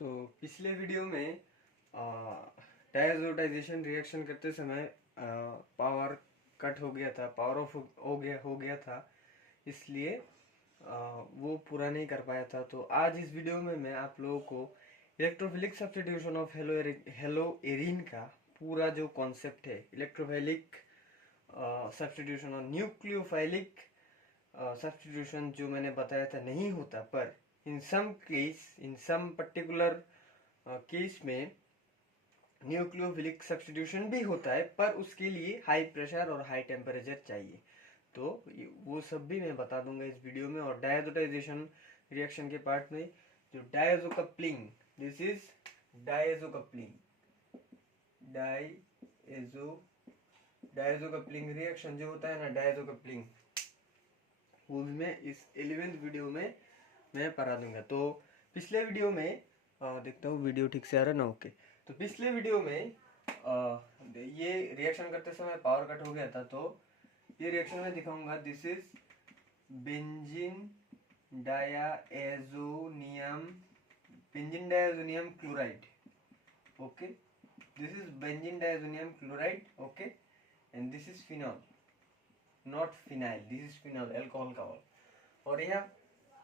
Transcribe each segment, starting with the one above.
पिछले वीडियो में डायजोटाइजेशन रिएक्शन करते समय पावर कट हो गया था, पावर ऑफ हो गया था, इसलिए वो पूरा नहीं कर पाया था। तो आज इस वीडियो में मैं आप लोगों को electrophilic substitution of hello Erin का पूरा जो कॉन्सेप्ट है, इलेक्ट्रोफिलिक सब्स्टिट्यूशन और न्यूक्लियोफाइलिक सब्स्टिट्यूशन जो मैंने बताया था नहीं होता, पर इन सम पर्टिकुलर केस में न्यूक्लियोफिलिक सब्स्टिट्यूशन भी होता है, पर उसके लिए हाई प्रेशर और हाई टेम्परेचर चाहिए। तो वो सब भी मैं बता दूंगा इस वीडियो में। और डायजोटाइजेशन रिएक्शन के पार्ट में जो diazo coupling, this is diazo coupling, diazo coupling reaction जो होता है ना, डायजो कपलिंग, वो भी मैं इस 11th वीडियो में मैं पढ़ा दूंगा। तो पिछले वीडियो में देखता हूँ वीडियो ठीक से आ रहा है ना, ओके। तो पिछले वीडियो में ये रिएक्शन करते समय पावर कट हो गया था, तो ये रिएक्शन में दिखाऊंगा। This is benzene diazonium chloride, okay. This is benzene diazonium chloride, okay. And this is phenol, not phenyl, this is phenol, alcohol का ऑल। और यहाँ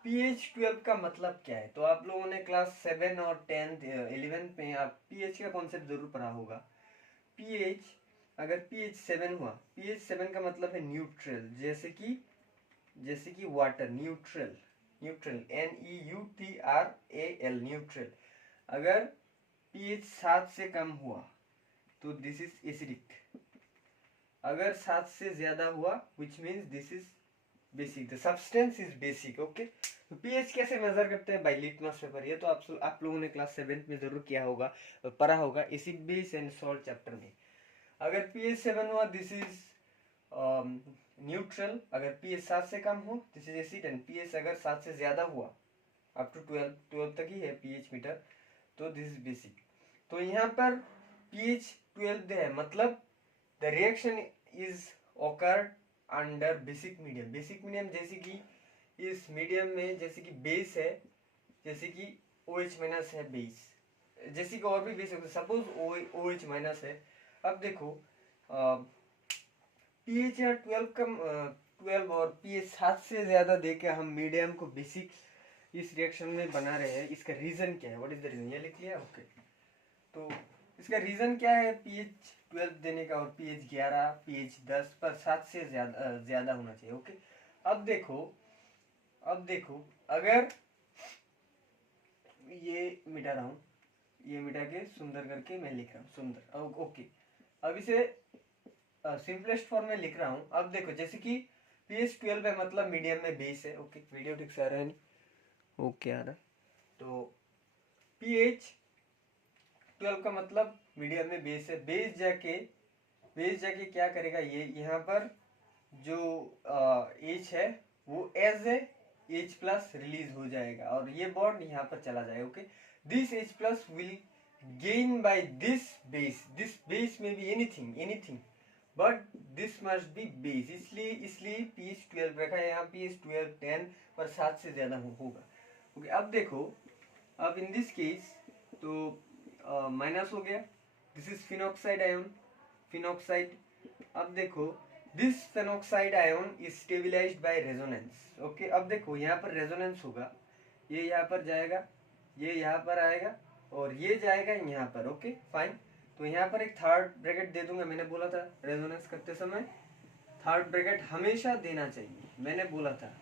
pH 12 का मतलब क्या है? तो आप लोगों ने क्लास 7 और 10th 11th में आप pH का कॉन्सेप्ट जरूर पढ़ा होगा। pH, अगर pH 7 हुआ, pH 7 का मतलब है न्यूट्रल, जैसे कि वाटर, न्यूट्रल, NEUTRAL, न्यूट्रल। अगर pH 7 से कम हुआ तो दिस इज एसिडिक। अगर 7 से ज्यादा हुआ which means this is basic, the substance is basic, okay. तो पीएच कैसे मेजर करते हैं? By litmus paper. ये तो आप लोगों ने क्लास 7th में जरूर किया होगा, पढ़ा होगा, acid base and salt chapter में। अगर पीएच 7 हुआ दिस इज न्यूट्रल, अगर पीएच 7 से कम हो this is acid, and pH अगर 7 से ज्यादा हुआ अप टू 12 तक ही है पीएच मीटर, तो दिस इज बेसिक। तो यहाँ पर पीएच 12 है, मतलब the reaction is awkward under basic medium. Basic medium जैसे कि इस मीडियम में, जैसे कि बेस है, जैसे कि OH माइनस है बेस, जैसे कि और भी बेस है, सपोज OH माइनस है। अब देखो पीएच यहाँ 12 और पीएच 7 से ज्यादा देके हम मीडियम को बेसिक इस रिएक्शन में बना रहे हैं। इसका रीजन क्या है? What is the reason? ये लिख लिया, ओके। तो इसका रीजन क्या है पीएच 12 देने का? और पीएच 11, पीएच 10 पर 7 से ज्यादा होना चाहिए, ओके। अब देखो अगर ये मिटा रहा हूँ, ये मिटा के सुंदर करके मैं लिख रहा हूँ सुंदर, ओके। अब इसे सिंपलेस्ट फॉर्म में लिख रहा हूँ। अब देखो जैसे कि पीएच 12 है, मतलब मीडियम में बेस है, ओके। वीडियो ठीक से आ रहा है? नहीं, ओके आ रहा है। तो पीएच 12 का मतलब मीडियम में बेस है। बेस जाके क्या करेगा? ये यहाँ पर जो H है वो as a H plus release हो जाएगा, और ये बॉन्ड यहाँ पर चला जाएगा, okay. This H plus will gain by this base में भी anything but this must be base, इसलिए pH 12 रखा है यहाँ। pH 12 10 पर 7 से ज्यादा होगा, ओके। अब देखो, अब इन दिस केस तो माइनस हो गया, this is phenoxide ion, phenoxide. अब देखो this phenoxide ion is stabilised by resonance, okay. अब देखो यहाँ पर रेजोनेंस होगा, ये यहाँ पर जाएगा, ये यहाँ पर आएगा, और ये जाएगा यहाँ पर, ओके फाइन। तो यहाँ पर एक थर्ड ब्रैकेट दे दूंगा। मैंने बोला था रेजोनेंस करते समय थर्ड ब्रैकेट हमेशा देना चाहिए, मैंने बोला था।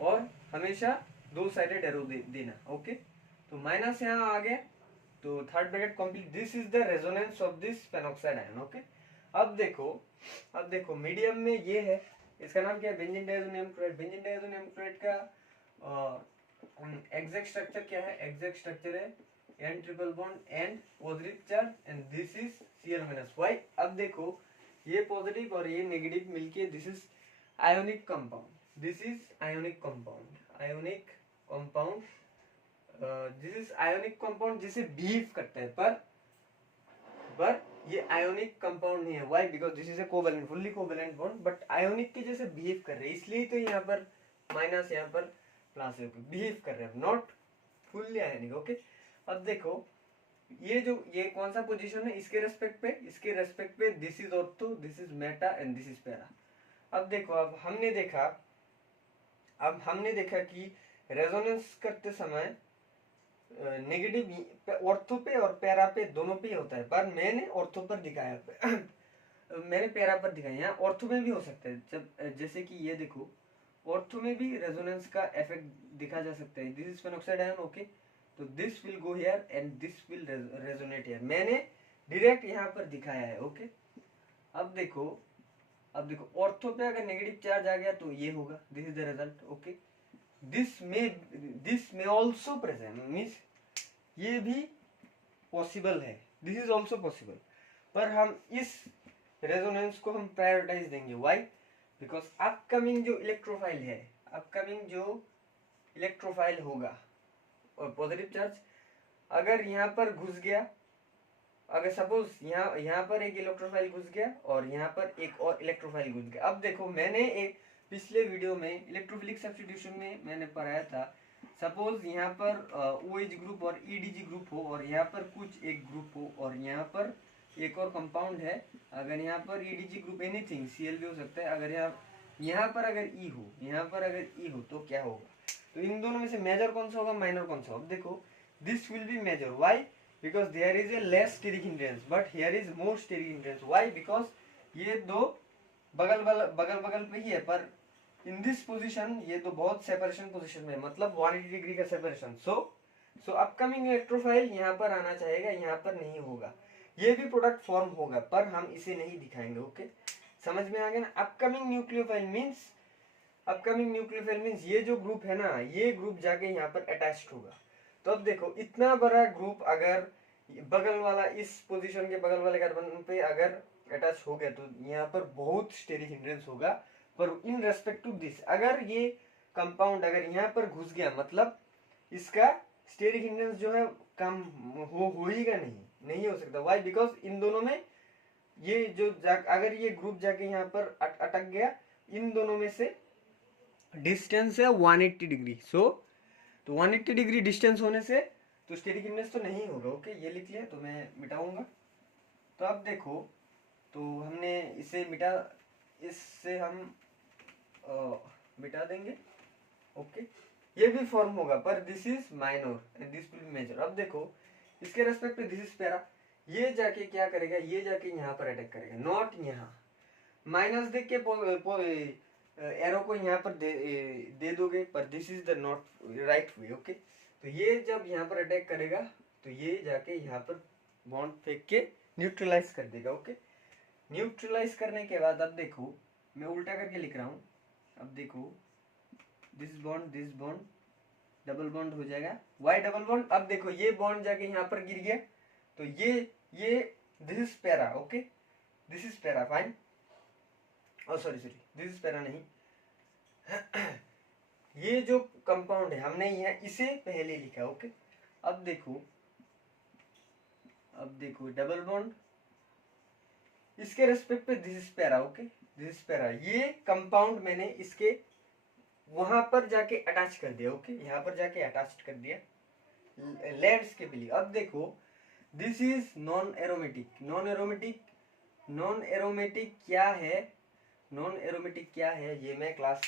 और हमेशा दो साइडेड एरो देना, ओके। तो माइनस यहाँ आ गया, तो third bracket complete. This is the resonance of this phenoxide ion, okay. अब देखो मीडियम में ये है, इसका नाम क्या है? Benzene diazonium chloride. Benzene diazonium chloride का एग्जैक्ट स्ट्रक्चर क्या है? एग्जैक्ट स्ट्रक्चर है N triple bond N positive charge, and this is Cl minus why. अब देखो ये पॉजिटिव और ये नेगेटिव मिलके this is ionic compound, this is ionic compound, this is ionic compound जिसे बिहेव करता है, पर ये आयोनिक कंपाउंड नहीं है। Why? Because this is a covalent, fully covalent bond, but ionic के जैसे बिहेव कर रहे हैं, इसलिए तो यहाँ पर माइनस, यहाँ पर प्लस बिहेव कर रहे हैं, नॉट फुल्ली आयोनिक, ओके। अब देखो ये कौन सा पोजीशन है इसके रेस्पेक्ट पे this is ortho, this is Meta and this is para. अब देखो अब हमने देखा कि रेजोनेंस करते समय नेगेटिव ऑर्थो पे और पैरा पे दोनों पे ही होता है, पर मैंने ऑर्थो पर दिखाया मैंने पैरा पर दिखाया। यहाँ ऑर्थो में भी हो सकता है, जब जैसे कि ये देखो ऑर्थो में भी रेजोनेंस का इफेक्ट दिखा जा सकता है। This is phenoxide ion, okay, तो this will go here and this will resonate here. मैंने डायरेक्ट यहाँ पर दिखाया है, ओके। अब देखो ऑर्थो पे अगर नेगेटिव चार्ज आ गया तो ये होगा, this is the result, okay. This में ऑल्सो प्रेजेंट मीन्स ये भी पॉसिबल है, दिस इज ऑल्सो पॉसिबल, पर हम इस रेजोनेंस को हम प्रायोरिटाइज देंगे। व्हाई? बिकॉज अपकमिंग जो इलेक्ट्रोफाइल होगा और पॉजिटिव चार्ज अगर यहाँ पर घुस गया, अगर सपोज यहाँ पर एक इलेक्ट्रोफाइल घुस गया और यहाँ पर एक और इलेक्ट्रोफाइल घुस गया। अब देखो मैंने एक पिछले वीडियो में इलेक्ट्रोफिलिक सब्स्टिट्यूशन में मैंने पढ़ाया था, सपोज यहाँ पर OH ग्रुप और EDG ग्रुप हो और यहाँ पर कुछ एक ग्रुप हो और यहाँ पर एक और कंपाउंड है, अगर यहाँ पर EDG ग्रुप एनीथिंग Cl भी हो सकता है, अगर यहाँ पर अगर E हो तो क्या होगा? तो इन दोनों में से मेजर कौन सा होगा, माइनर कौन सा होगा? देखो this will be major, why? Because there is a less steric hindrance but here is more steric hindrance. Why? Because ये दो बगल बगल पे ही है, पर इन दिस पोजीशन ये तो बहुत सेपरेशन पोजीशन में, मतलब 180 डिग्री का सेपरेशन। सो अपकमिंग इलेक्ट्रोफाइल यहाँ पर आना चाहेगा, यहाँ पर नहीं होगा। ये भी प्रोडक्ट फॉर्म होगा पर हम इसे नहीं दिखाएंगे, ओके। समझ में आ गया ना? अपकमिंग न्यूक्लियोफाइल मीन्स ये जो ग्रुप है ना, ये ग्रुप जाके यहाँ पर अटैच्ड होगा। तो अब देखो इतना बड़ा ग्रुप अगर बगल वाला इस पोजीशन के बगल वाले कार्बन पे अगर अटैच हो गया तो यहाँ पर बहुत स्टेरिक हिंड्रेंस होगा। पर इन रेस्पेक्ट टू दिस अगर ये कंपाउंड अगर यहाँ पर घुस गया, मतलब इसका स्टेरिक हिंड्रेंस जो है कम होगा नहीं हो सकता। व्हाई? बिकॉज इन दोनों में ये जो अगर ये ग्रुप जाके यहाँ पर अटक गया, इन दोनों में से डिस्टेंस है 180 डिग्री। तो 180 डिग्री डिस्टेंस होने से तो स्टेरिक हिंड्रेंस तो नहीं होगा, ओके। ये लिख लिया तो मैं मिटाऊंगा। तो अब देखो तो हमने इससे हम मिटा देंगे, ओके। ये भी फॉर्म होगा पर this is minor and this will measure. अब देखो इसके रेस्पेक्ट में दिस इज पैरा, ये जाके क्या करेगा, ये जाके यहाँ पर अटैक करेगा, नॉट यहाँ। माइनस देख के एरो को यहाँ पर दे दोगे, पर this is the not right way, okay. तो ये जब यहाँ पर अटैक करेगा तो ये जाके यहाँ पर बॉन्ड फेंक के न्यूट्रलाइज कर देगा, ओके। न्यूट्रलाइज करने के बाद अब देखो मैं उल्टा करके लिख रहा हूँ। अब देखो दिस बॉन्ड डबल बॉन्ड हो जाएगा। Why double bond? अब देखो ये बॉन्ड जाके यहाँ पर गिर गया तो ये this is para, okay, this is para, fine. Sorry this is para नहीं ये जो कंपाउंड है हमने यहाँ इसे पहले लिखा, ओके। अब देखो डबल बॉन्ड, इसके रेस्पेक्ट पे this is para, okay, this is para. ये कंपाउंड मैंने इसके वहां पर जाके अटैच कर दिया, ओके, यहाँ पर जाके अटैच कर दिया लैंडस्केपली। अब देखो दिस इज नॉन एरोमेटिक क्या है ये मैं क्लास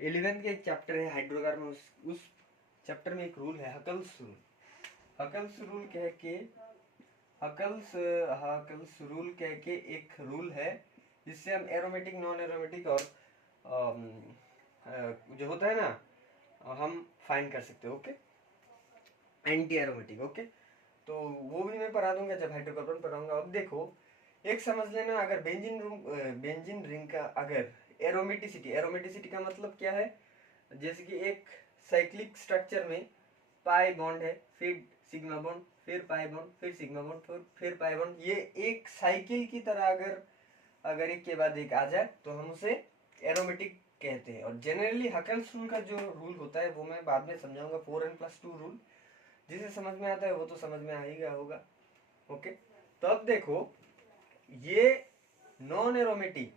11 के एक चैप्टर है हाइड्रोकार्बन, उस चैप्टर में एक रूल है हकल्स रूल कह के एक रूल है, जिससे हम एरोमेटिक, नॉन एरोमेटिक और जो होता है ना हम फाइंड कर सकते हो, ओके, एंटी एरोमेटिक, ओके। तो वो भी मैं पढ़ा दूंगा जब हाइड्रोकार्बन पढ़ाऊंगा। अब देखो एक समझ लेना, अगर बेंजीन रिंग का अगर एरोमेटिसिटी का मतलब क्या है, जैसे कि एक साइक्लिक स्ट्रक्चर में पाई बॉन्ड है, फिर सिग्मा बॉन्ड, फिर पाई बॉन्ड, फिर सिग्मा बॉन्ड, फिर पाई बॉन्ड, ये एक साइकिल की तरह अगर एक के बाद एक आ जाए तो हम उसे एरोमेटिक कहते हैं। और जनरली हकल्स रूल का जो रूल होता है वो मैं बाद में समझाऊंगा, 4n+2 रूल। जिसे समझ में आता है वो तो समझ में आ ही गया होगा, ओके। तो अब देखो ये नॉन एरोमेटिक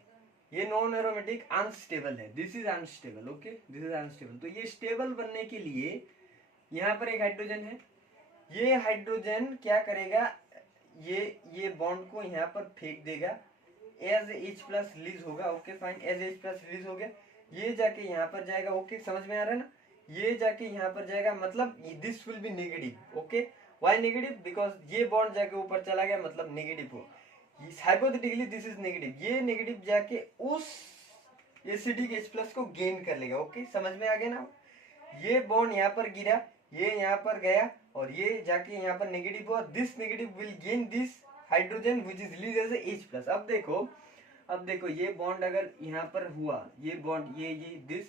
अनस्टेबल है, this is unstable, okay, this is unstable. तो ये स्टेबल बनने के लिए यहाँ पर एक हाइड्रोजन है, ये हाइड्रोजन क्या करेगा, ये बॉन्ड को यहाँ पर फेंक देगा, एज H प्लस रिलीज होगा। Okay fine, as H plus release हो गया, ये जाके यहाँ पर जाएगा। ओके समझ में आ रहा है ना, ये जाके यहाँ पर जाएगा, मतलब this will be negative. Okay why negative, because ये बॉन्ड जाके ऊपर चला गया, मतलब नेगेटिव हो। हाइपोथेटिकली दिस इज नेगेटिव, ये नेगेटिव जाके उस एसिडिक H प्लस को गेन कर लेगा। ओके समझ में आ गया ना, ये बॉन्ड यहाँ पर गिरा, ये यहाँ पर गया, और ये जाके यहाँ पर नेगेटिव हुआ, this negative will gain this hydrogen which is release as H plus. अब देखो ये बॉन्ड अगर यहाँ पर हुआ, ये बॉन्ड ये this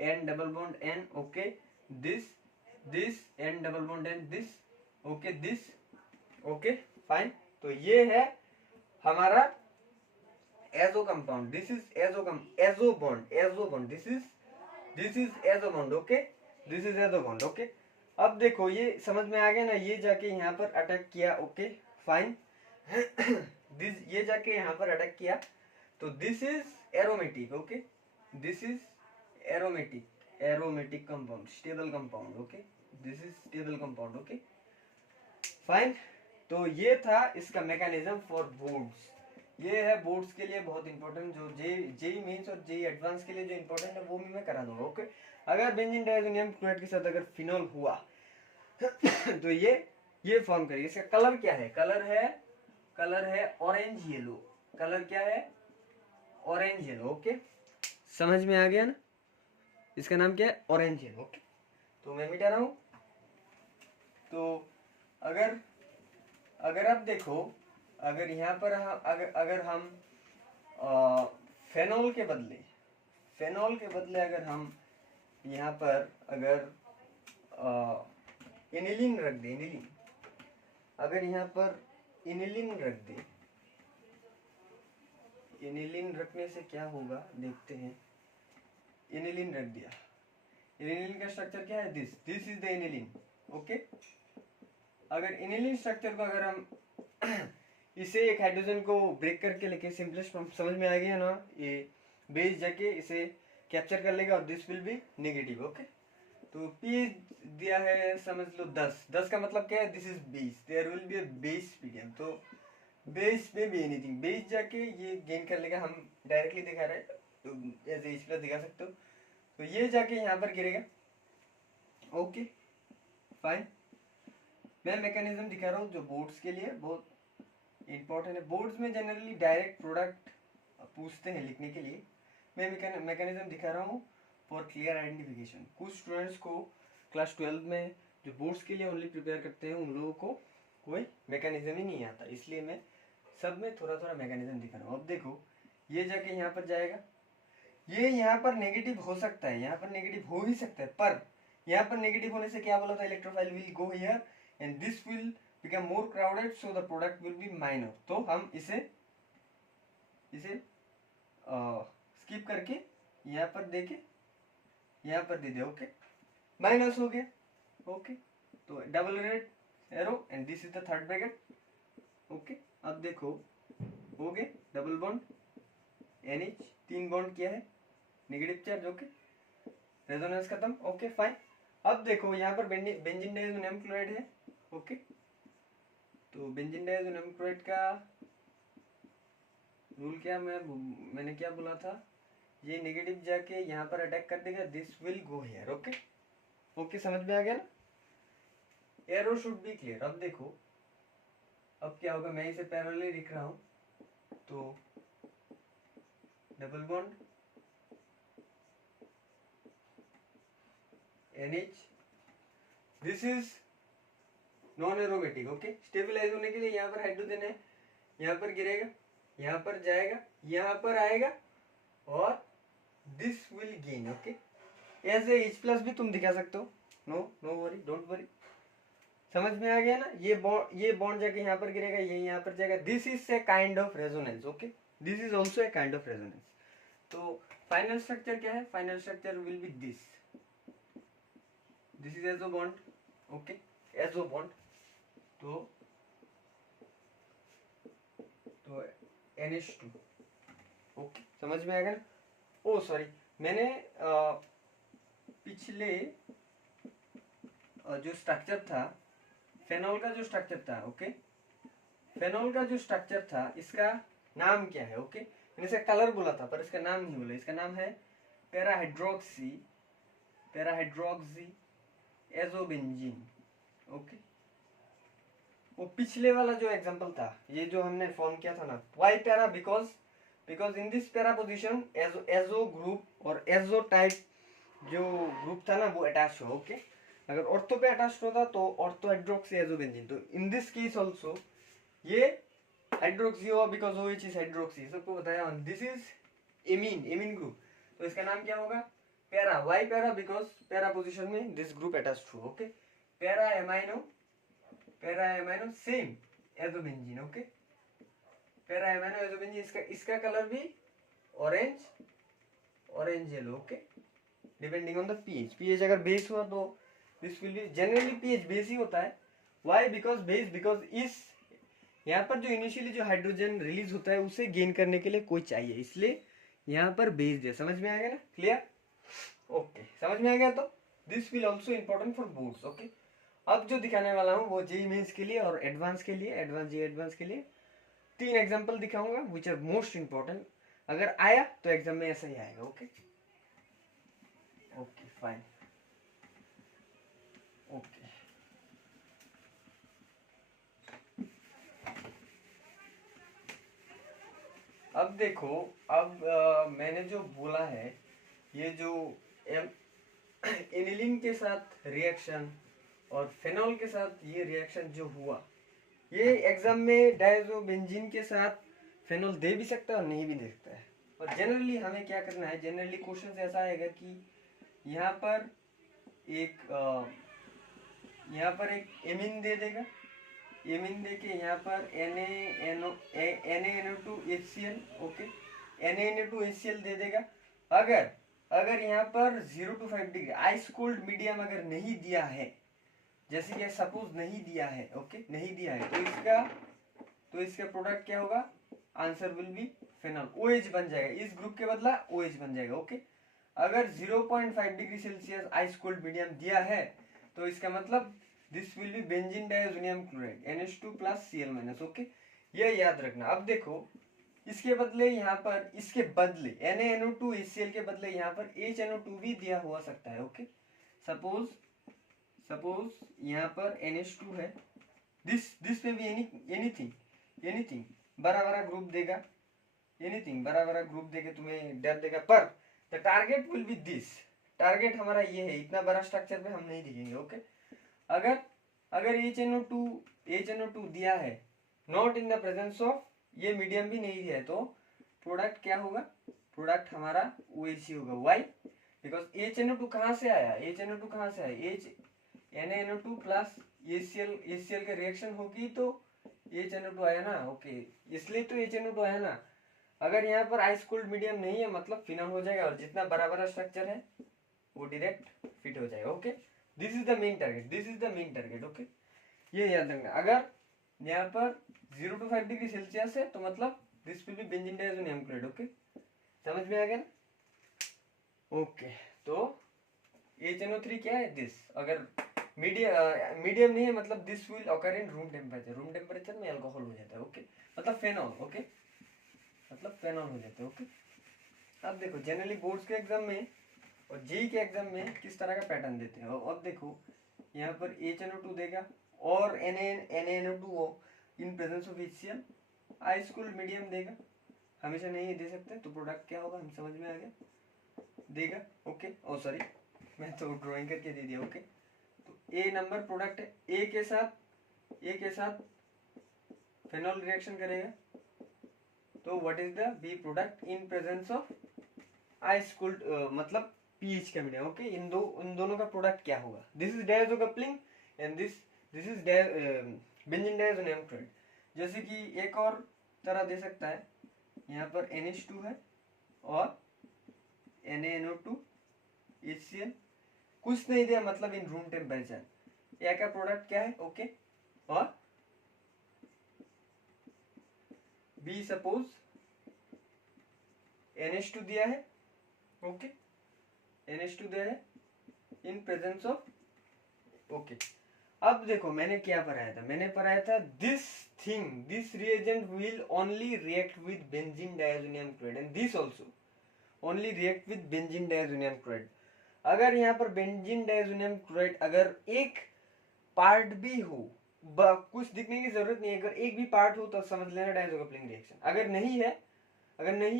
N double bond N, okay this N double bond N, this okay this, okay fine. तो ये है हमारा azo compound, this is azo bond, this is azo bond. Okay this is azo bond. Okay अब देखो ये समझ में आ गया ना, ये जाके यहाँ पर अटैक किया। ओके फाइन दिस ये जाके यहाँ पर अटैक किया, तो this is aromatic. Okay this is aromatic compound, stable compound. Okay this is stable compound. Okay fine, तो ये था इसका मैकेनिज्म फॉर बोर्ड्स। ये है बोर्ड्स के लिए बहुत इंपॉर्टेंट, जो जेई मेंस और जेई एडवांस के लिए जो इंपॉर्टेंट है वो भी मैं करा दूंगा। ओके अगर बेंजीन डाइअज़ोनियम क्लोराइड के साथ अगर फिनोल हुआ तो ये फॉर्म करेगी। इसका कलर क्या है, कलर है ऑरेंज येलो, कलर क्या है ऑरेंज येलो। ओके समझ में आ गया ना, इसका नाम क्या है ऑरेंज येलो। ओके तो मैं मिटा रहा हूं। तो अगर आप देखो, अगर यहाँ पर अगर हम फेनॉल के बदले अगर हम यहाँ पर अगर एनिलीन रख दे, अगर यहाँ पर एनिलीन रख दे, एनिलीन रखने से क्या होगा देखते हैं। एनिलीन रख दिया, एनिलीन का स्ट्रक्चर क्या है, this is the aniline. Okay अगर एनिलीन स्ट्रक्चर को अगर हम इसे एक हाइड्रोजन को ब्रेक करके लेके सिंपलेस्ट समझ में आ गया ना, ये बेस जाके इसे कैप्चर कर लेगा और this will be negative. Okay तो P दिया है समझ लो 10 का मतलब क्या है, this is base, there will be a base PDM. तो बेस में भी एनीथिंग, बेस जाके ये गेन कर लेगा, हम डायरेक्टली दिखा रहे हैं तो एज H प्लस दिखा सकते हो। तो ये जाके यहाँ पर गिरेगा। ओके फाइन, मैं मैकेनिज्म दिखा रहा हूँ जो बोर्ड्स के लिए बहुत इंपॉर्टेंट है। बोर्ड्स में जनरली डायरेक्ट प्रोडक्ट पूछते हैं लिखने के लिए, मैं मैकेनिज्म दिखा रहा हूँ फॉर क्लियर आइडेंटिफिकेशन। कुछ स्टूडेंट्स को क्लास 12 में जो बोर्ड्स के लिए ओनली प्रिपेयर करते हैं उन लोगों को कोई मैकेनिज्म ही नहीं आता, इसलिए मैं सब में थोड़ा थोड़ा मैकेनिज्म दिखा रहा हूँ। अब देखो ये जाके यहाँ पर जाएगा, ये यहाँ पर नेगेटिव हो सकता है, यहाँ पर नेगेटिव हो ही सकता है, पर यहाँ पर नेगेटिव होने से क्या बोला था, electrophile will go here and this will become more crowded so the product will B minor. तो हम इसे स्किप करके यहाँ पर देके यहाँ पर दे दे। ओके माइनस हो गया। ओके तो double red arrow and this is the third bracket. Okay अब देखो हो गए डबल बॉन्ड NH, 3 बॉन्ड किया है, नेगेटिव चार्ज। ओके रेजोनेंस खत्म। ओके फाइन, अब देखो यहाँ पर बेंजीन डाइअज़ोनियम क्लोराइड है। ओके तो बेंजीन डाइअज़ोनियम क्लोराइड का रूल क्या, मैंने क्या बोला था, ये नेगेटिव जाके यहाँ पर अटैक कर देगा, this will go here. Okay okay समझ में आ गया ना, एरो शुड बी क्लियर। अब देखो अब क्या होगा, मैं इसे पैरेलली लिख रहा हूं, तो double bond NH, this is non aromatic. Okay stabilise होने के लिए यहाँ पर हाइड्रोजन है, यहाँ पर गिरेगा, यहाँ पर जाएगा, यहाँ पर आएगा और this will gain. Okay as a H plus भी तुम दिखा सकते हो, नो वरी, डोंट वरी। समझ में आ गया ना, ये बॉन्ड जाके यहाँ पर गिरेगा, ये यहाँ पर जाएगा, this is a kind of resonance. Okay this is also a kind of resonance. तो फाइनल स्ट्रक्चर क्या है, final structure will be this is azo bond. Okay azo bond, तो NH2। ओके समझ में आएगा ना। ओ सॉरी, मैंने पिछले जो स्ट्रक्चर था फेनॉल का जो स्ट्रक्चर था, ओके, फेनॉल का जो स्ट्रक्चर था इसका नाम क्या है, ओके, मैंने इसका कलर बोला था पर इसका नाम नहीं बोला, इसका नाम है पैराहाइड्रोक्सी एजोबेंजीन, ओके। वो पिछले वाला जो एग्जांपल था, ये जो हमने फॉर्म किया था ना, why para, because in this para position azo group और एजो टाइप जो ग्रुप था ना वो अटैच हो, ओके। अगर ऑर्थो पे अटैच होता तो ऑर्थो हाइड्रोक्सी एजोबेंजीन, तो इन दिस केस ऑल्सो ये हाइड्रोक्सी हो बिकॉज OH इज हाइड्रोक्सी, सबको बताया। दिस इज एमीन ग्रुप, तो इसका नाम क्या होगा, para. Why para, because para position में दिस ग्रुप अटैच्ड हो, okay. Para amino same azobenzene, okay. Para amino azobenzene, इसका कलर भी orange yellow, okay, depending on the pH अगर बेस हुआ तो this will be, generally pH base ही होता है। वाई, बिकॉज इस यहाँ पर जो इनिशियली जो हाइड्रोजन रिलीज होता है उसे गेन करने के लिए कोई चाहिए, इसलिए यहाँ पर बेस है। समझ में आ गया ना, क्लियर, ओके, समझ में आ गया। तो this will also important for boards, okay. अब जो दिखाने वाला हूँ वो जेईई मेंस के लिए और एडवांस के लिए, एडवांस के लिए 3 एग्जाम्पल दिखाऊंगा विच आर मोस्ट इंपॉर्टेंट। अगर आया तो एग्जाम में ऐसा ही आएगा, ओके, ओके, फाइन, ओके। अब देखो, अब मैंने जो बोला है, ये जो एनिलीन के साथ रिएक्शन और फेनॉल के साथ ये रिएक्शन जो हुआ, ये एग्जाम में डायजोबेंजीन के साथ फेनॉल दे भी सकता है और नहीं भी दे सकता है। और जनरली हमें क्या करना है, जनरली क्वेश्चन ऐसा आएगा कि यहाँ पर एक एमीन दे देगा, एमीन दे के यहाँ पर NaNO2HCl, ओके, NaNO2HCl दे देगा। अगर यहाँ पर 0 to 5 degree ice cold medium अगर नहीं दिया है, जैसे कि सपोज नहीं दिया है, ओके, नहीं दिया है, तो इसका प्रोडक्ट क्या होगा, answer will be phenol, OH बन जाएगा, इस ग्रुप के बदला OH बन जाएगा, ओके। अगर 0.5 degree Celsius ice cold medium दिया है तो इसका मतलब this will be benzene diazonium chloride NH2 plus Cl-, okay, ये याद रखना। अब देखो, इसके बदले यहाँ पर, इसके बदले NaNO2HCl के बदले यहाँ पर HNO2 भी दिया हुआ सकता है, ओके। सपोज यहाँ पर NH2 है, दिस में भी एनीथिंग बड़ा बड़ा ग्रुप देगा, एनीथिंग बड़ा बड़ा ग्रुप देके तुम्हें डेप देगा, पर the target will be this, target हमारा ये है, इतना बड़ा स्ट्रक्चर में हम नहीं दिखेंगे, ओके। अगर HNO2 दिया है not in the presence of, ये मीडियम भी नहीं दिया है, तो प्रोडक्ट क्या होगा, प्रोडक्ट हमारा OH होगा। वाई, बिकॉज HNO2 कहाँ से आया, NaNO2 प्लस HCl का रिएक्शन होगी तो HNO2 आया ना, ओके, इसलिए तो HNO2 आया ना। अगर यहाँ पर आइस कोल्ड मीडियम नहीं है मतलब फिनॉल हो जाएगा, और जितना बड़ा बड़ा स्ट्रक्चर है वो डायरेक्ट फिट हो जाएगा, okay. This is the main target, okay, ये याद रखना। अगर यहाँ पर 0 to 5 डिग्री सेल्सियस है तो मतलब this will be benzene diazonium chloride, okay, समझ में आ गया ना, ओके। तो HNO3 क्या है, दिस, अगर मीडियम नहीं है मतलब this will occur in room temperature में अल्कोहल हो जाता है, ओके, मतलब फेनॉल, ओके, मतलब फेनॉल हो जाता है, ओके। अब देखो, जनरली बोर्ड्स के एग्जाम में और जेईई के एग्जाम में किस तरह का पैटर्न देते हैं। अब देखो, यहाँ पर HNO2 देगा और NaNO2 in presence of HCl, ice cold medium देगा, हमेशा नहीं दे सकते, तो प्रोडक्ट क्या होगा, हम समझ में आ गया, देगा, ओके। ओ सॉरी, मैं तो ड्राइंग करके दे दिया, ओके। तो ए नंबर प्रोडक्ट है, ए के साथ फेनॉल रिएक्शन करेगा, तो what is the B product in presence of ice cold, मतलब पीएच का मीडियम, ओके। इन दोनों का प्रोडक्ट क्या होगा, this is diazo coupling and this is benzene diazonium chloride. जैसे कि एक और तरह दे सकता है, यहाँ पर NH2 है और NaNO2 HCl, कुछ नहीं दिया मतलब इन रूम टेम्परेचर, या का प्रोडक्ट क्या है, ओके। और बी सपोज NH2 दिया है, ओके, NH2 दिया है इन प्रेजेंस ऑफ, ओके। अब देखो मैंने क्या पढ़ाया था, मैंने पढ़ाया था this reagent will only react with benzene diazonium chloride and this also only react with benzene diazonium chloride. अगर यहाँ पर बेंजीन डायज़ोनियम क्लोराइड अगर एक पार्ट भी हो, कुछ दिखने की जरूरत नहीं है, अगर एक भी पार्ट हो तो समझ लेना डायज़ो कपलिंग रिएक्शन। अगर नहीं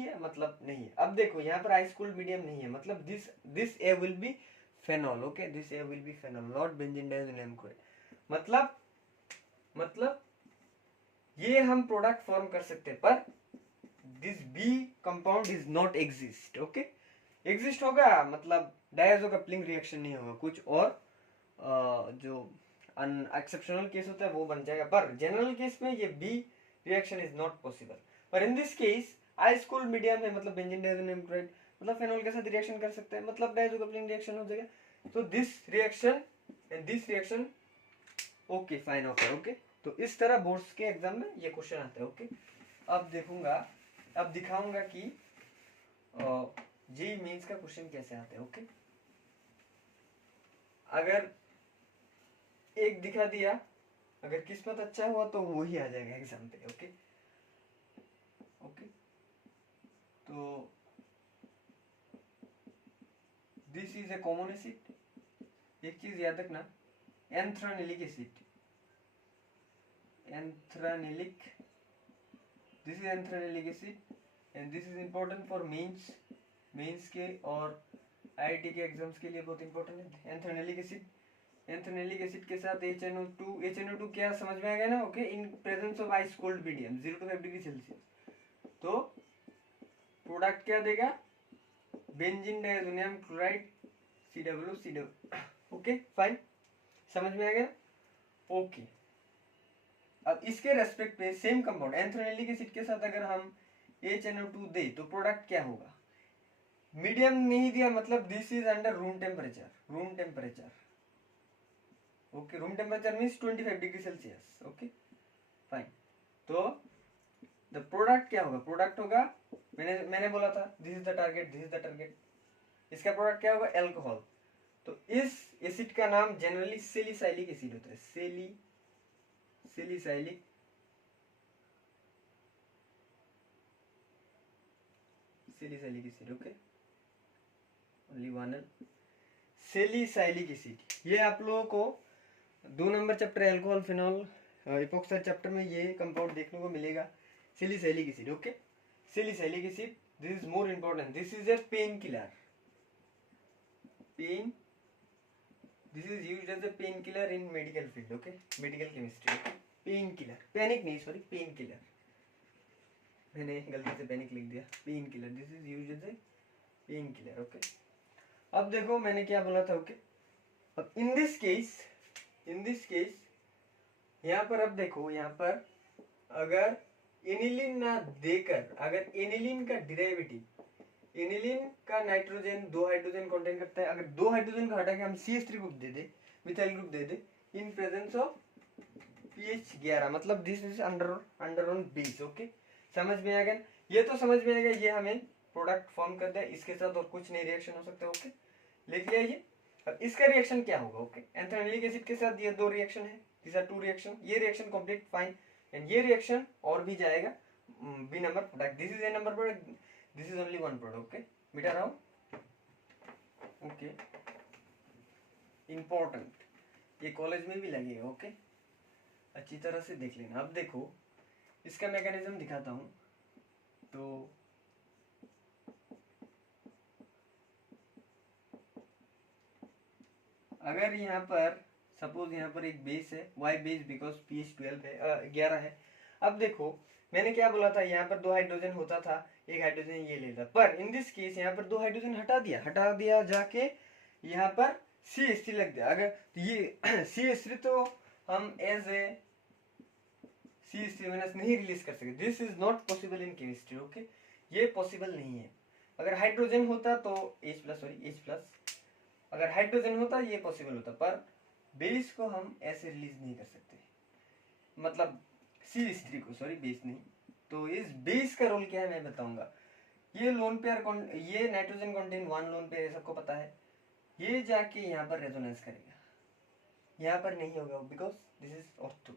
है मतलब नहीं है। अब देखो यहाँ पर आइस कोल्ड मीडियम नहीं है, मतलब this A will be phenol, okay, this A will be phenol not benzene diazonium chloride. मतलब ये हम प्रोडक्ट फॉर्म कर सकते हैं, पर this B compound is not exist, okay. Exist होगा मतलब डायज़ो कपलिंग रिएक्शन नहीं होगा, कुछ और जो एक्सेप्शनल केस होता है वो बन जाएगा, पर जनरल केस में ये B reaction is not possible. पर in this case ice cold medium है, मतलब बेंजीन डायज़ोनियम क्लोराइड, मतलब फेनॉल के साथ रिएक्शन कर सकते हैं, मतलब डायज़ो कपलिंग रिएक्शन हो जाएगा। तो this reaction and this reaction okay fine okay okay. तो इस तरह बोर्ड्स के एग्जाम में ये क्वेश्चन आते हैं, ओके। अब दिखाऊंगा कि जेईई मेंस का क्वेश्चन कैसे आते हैं, ओके। अगर एक दिखा दिया, अगर किस्मत अच्छा हुआ तो वही आ जाएगा एग्जाम पे, ओके ओके। तो this is a common acid, एक चीज याद रखना, anthranilic acid, anthranilic, this is anthranilic acid and this is important for mains के और आईआईटी के एग्जाम्स के लिए बहुत इंपॉर्टेंट है एंथ्रानिलिक एसिड। एंथ्रानिलिक एसिड के साथ HNO2 क्या समझ में आ गया ना, okay. In presence of ice cold medium 0 to 5 degree Celsius, तो प्रोडक्ट क्या देगा, benzene diazonium chloride CW, okay fine, समझ में आ गया, ओके। अब इसके रेस्पेक्ट पे सेम कंपाउंड एंथ्रानिलिक एसिड के साथ अगर हम HNO2 दे तो प्रोडक्ट क्या होगा, मीडियम नहीं दिया मतलब this is under room temperature, okay. Room temperature means 25 degree Celsius, okay fine. तो द प्रोडक्ट क्या होगा, प्रोडक्ट होगा, मैंने बोला था दिस इज द टारगेट, इसका प्रोडक्ट क्या होगा, एल्कोहल। तो इस एसिड का नाम जनरली सेलिसाइलिक एसिड होता है, salicylic acid, okay, only one salicylic acid. ये आप लोगों को 2 number chapter alcohol phenol epoxide chapter में ये कंपाउंड देखने को मिलेगा, salicylic acid, okay. Salicylic acid, this is more important, this is a pain killer, this is used as a pain killer in medical field, okay, medical chemistry, okay. Pain killer, panic नहीं, sorry pain killer, मैंने गलती से panic लिख दिया, pen killer, this is used as a pain killer, okay. अब देखो मैंने क्या बोला था, ओके। अब इन दिस केस यहाँ पर, अब देखो यहाँ पर अगर एनिलीन ना देकर, अगर एनिलीन का डेरिवेटिव, एनिलीन का नाइट्रोजन 2 हाइड्रोजन कंटेन करता है, अगर 2 हाइड्रोजन को हटा के हम CH3 group they they, methyl group they they in presence of pH 11, मतलब this is under on base, okay. समझ में आ गया, ये तो समझ में आ गया, ये हमें प्रोडक्ट फॉर्म करता है, इसके साथ और कुछ नहीं रिएक्शन हो सकता, ओके, लिख लिया ये। अब इसका रिएक्शन क्या होगा, ओके, एंथ्रानिलिक एसिड के साथ ये 2 रिएक्शन है, दिस आर 2 रिएक्शन, ये रिएक्शन कंप्लीट फाइन, एंड ये रिएक्शन और भी जाएगा B number product, this is a number product, this is only one product, okay, मिटा रहा हूं, ओके, इंपॉर्टेंट, ये कॉलेज में भी लगेगा, ओके, अच्छी तरह से देख लेना। अब देखो इसका मैकेनिज्म दिखाता हूं, तो अगर यहाँ पर सपोज यहाँ पर एक बेस है, वाई बेस बिकॉज pH 12 है, 11 है। अब देखो मैंने क्या बोला था, यहाँ पर 2 हाइड्रोजन होता था, एक हाइड्रोजन ये लेता, पर इन दिस केस यहाँ पर 2 हाइड्रोजन हटा दिया जाके यहाँ पर CH3 लग गया। अगर ये CH3 तो हम एज ए CH3- नहीं रिलीज कर सकते, this is not possible in chemistry, okay, ये पॉसिबल नहीं है। अगर हाइड्रोजन होता तो H+, अगर हाइड्रोजन होता ये पॉसिबल होता, पर बेस को हम ऐसे रिलीज नहीं कर सकते, मतलब CH3 को, सॉरी बेस नहीं। तो इस बेस का रोल क्या है मैं बताऊंगा। ये लोन पेयर, ये नाइट्रोजन कंटेन 1 लोन पेयर, सबको पता है, ये जाके यहाँ पर रेजोनेंस करेगा, यहाँ पर नहीं होगा बिकॉज दिस इज ऑर्थो,